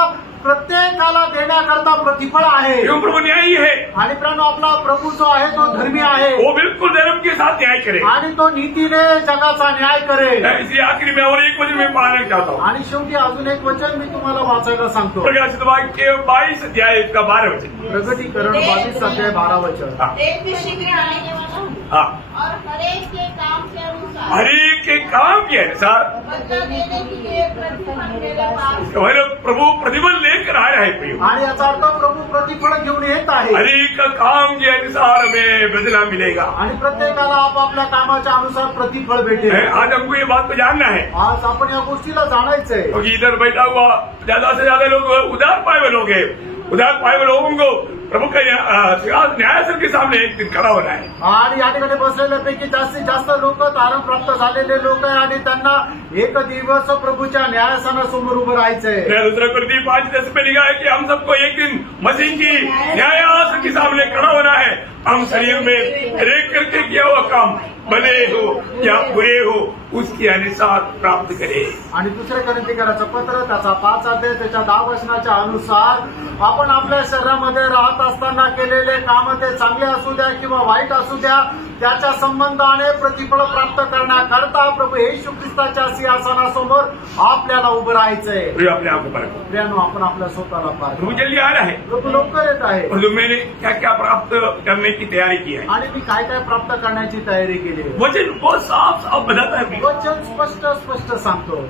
प्रत्येकाला देण्याकरता प्रतिफळ आहे. क्यों? प्रभु न्यायी है, आणि प्रण आपला प्रभू जो आहे तो धर्मी आहे. वो बिल्कुल धर्म के साथ न्याय करे। आणि तो नीतीने जगाचा न्याय करेल. इसलिए आखिरी में और एक वचन में पाना चाहता हूँ। आणि शेवटी अजून एक वचन मी तुम्हाला वाचायला सांगतो. प्रकाशित वाक्य 22 अध्याय का 12 वचन। प्रगटीकरण 22 अध्याय 12 वचन. हाँ। देव भी शीघ्र आने वाला हूँ हाँ। और हर एक के काम के अनुसार हर एक के काम के अनुसार बदला देने के लिए प्रतिफल मेरे पास हमारे प्रभु प्रतिफल लेकर आ रहे हैं प्रियो। आणि याचा अर्थ प्रभू प्रतिफळ घेऊन येत आहे हर एक काम के अनुसार हमें बदला मिलेगा। आणि प्रत्येकाला आपापल्या कामाच्या अनुसार प्रतिफळ भेटेल। आज हमको ये बात को जानना है, आज आपण या गोष्टीला जाणायचंय, क्योंकि इधर बैठा हुआ ज्यादा से ज्यादा लोग उधार पाए हुए लोग हैं। उधार पाए हुए लोगों को प्रभु का न्यायासन के सामने एक दिन खड़ा होना है। आणि या ठिकाणी बसलेल्यापैकी जास्तीत जास्त लोक तारण प्राप्त झालेले लोक आहे आणि त्यांना एक दिवस प्रभूच्या न्यायासनासमोर उभं राहायचंय। दूसरा कुरिन्थियों 5:10 में लिखा है कि हम सबको एक दिन मसीह की न्यायासन के सामने खड़ा होना है। हम शरीर में रेख करके किया हुआ काम भले हो या बुरे हो उसके अनुसार प्राप्त करे। आणि दुसऱ्या कोरिन्थियराचं पत्र त्याचा 5 अध्याय त्याच्या 10 वचनाच्या अनुसार आपण आपल्या शरीरामध्ये राहत असताना केलेले काम ते चांगले असू द्या किंवा वाईट असू द्या त्याच्या संबंधाने प्रतिफळ प्राप्त करण्याकरता प्रभू येशू ख्रिस्ताच्या सिंहासनासमोर आपल्याला उभं राहायचंय। प्रिय अपने आप को परखो, प्रियानो आपण आपल्या स्वतःला प्रभु पाहतो, जल्दी आ रहा है प्रभू लवकर येत आहे और मैंने क्या क्या प्राप्त करने की तैयारी की है। आणि मी काय काय प्राप्त करण्याची तयारी केली आहे। वचन बहुत साफ साफ बताता है वचन स्पष्ट स्पष्ट सांगतो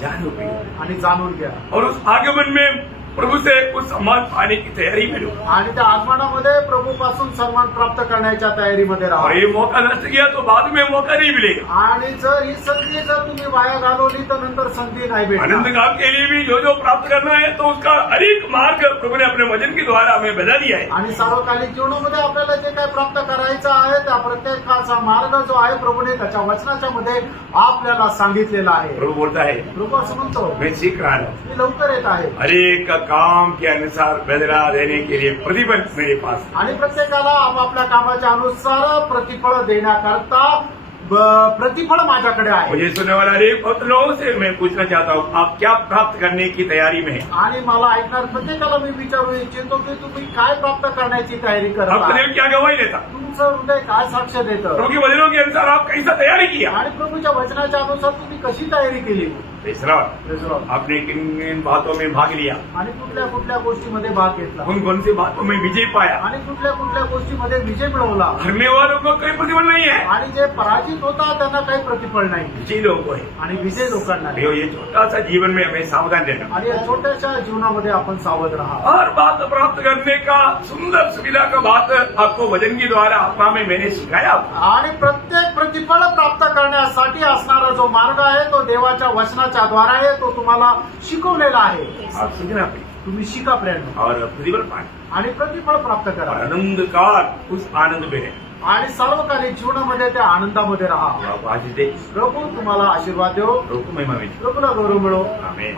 जानो प्रिय। आणि जाणून घ्या। और उस आगमन में प्रभु से कुछ सम्मान पाने की तैयारी में रहो। आणि त्या आगमनामध्ये प्रभूपासून सन्मान प्राप्त करण्याच्या तयारीमध्ये राहा। और ये मौका नष्ट किया तो बाद में मौका नहीं मिलेगा। आणि जर ही संधी जर तुम्ही वाया घालवली तर नंतर संधी नाही आनंद भेटणार। काम के लिए भी जो जो प्राप्त करना है तो उसका हर एक मार्ग प्रभु ने अपने वचन के द्वारा हमें बता दिया है। आणि सार्वकालिक जीवनामध्ये आपल्याला जे काही प्राप्त करायचं आहे त्या प्रत्येकाचा मार्ग जो आहे प्रभूने त्याच्या वचनाच्या मध्ये आपल्याला सांगितलेला आहे। प्रभु बोलता है प्रभू असं म्हणतो मैं सीख रहा हूँ मी लवकर येत आहे हर एक का काम के अनुसार बदला देने के लिए प्रतिफल मेरे पास है। आणि प्रत्येकाला आपापल्या कामाच्या अनुसार प्रतिफळ देण्याकरता प्रतिफळ माझ्याकडे आहे। मुझे सुनने वाला हर एक बहुत लोगों से मैं पूछना चाहता हूँ आप क्या प्राप्त करने की तैयारी में है। आणि मला ऐकणार प्रत्येकाला मी विचारू इच्छितो की तुम्ही काय प्राप्त करण्याची तयारी करत आपका आहात। दिल क्या गवाही देता, तुमचं हृदय काय साक्ष देतं प्रभु के वचनों के अनुसार आप कैसा तैयारी किया। आणि प्रभूच्या वचनाच्या अनुसार तुम्ही कशी तयारी केली। तीसरा आपने किन किन बातों में भाग लिया, आणि कुठल्या कुठल्या गोष्टीमध्ये भाग घेतला कौन कौन सी बातों में विजय पाया। आणि कुठल्या कुठल्या गोष्टीमध्ये विजय मिळवला। हारने वालों को कोई प्रतिफल नहीं है, आणि जे पराजित होता त्यांना काही प्रतिफळ नाही विजयी लोगों को है। आणि विजय लोकांना नाही। ये छोटा सा जीवन में हमें सावधान रहना, आणि या छोट्याशा जीवनामध्ये आपण सावध राहा। हर बात प्राप्त करने का सुंदर सुविधा का बात आपको वचन के द्वारा आत्मा में मैंने सिखाया। आणि प्रत्येक प्रतिफळ प्राप्त करण्यासाठी असणारा जो मार्ग आहे तो देवाच्या वचनाच्या द्वारा आहे तो तुम्हाला शिकवलेला आहे। आप सीखना प्रिय, तुम्ही शिका प्रेरणा और प्रतिफल पाना आणि प्रतिफळ प्राप्त और करा आनंद काल उस आनंद में रहना। आणि सार्वकालिक जीवनामध्ये त्या आनंदामध्ये राहा। आप आशीष दे, प्रभू तुम्हाला आशीर्वाद देव, प्रभु को महिमा मिले। प्रभूला गौरव मिळो। आमेन।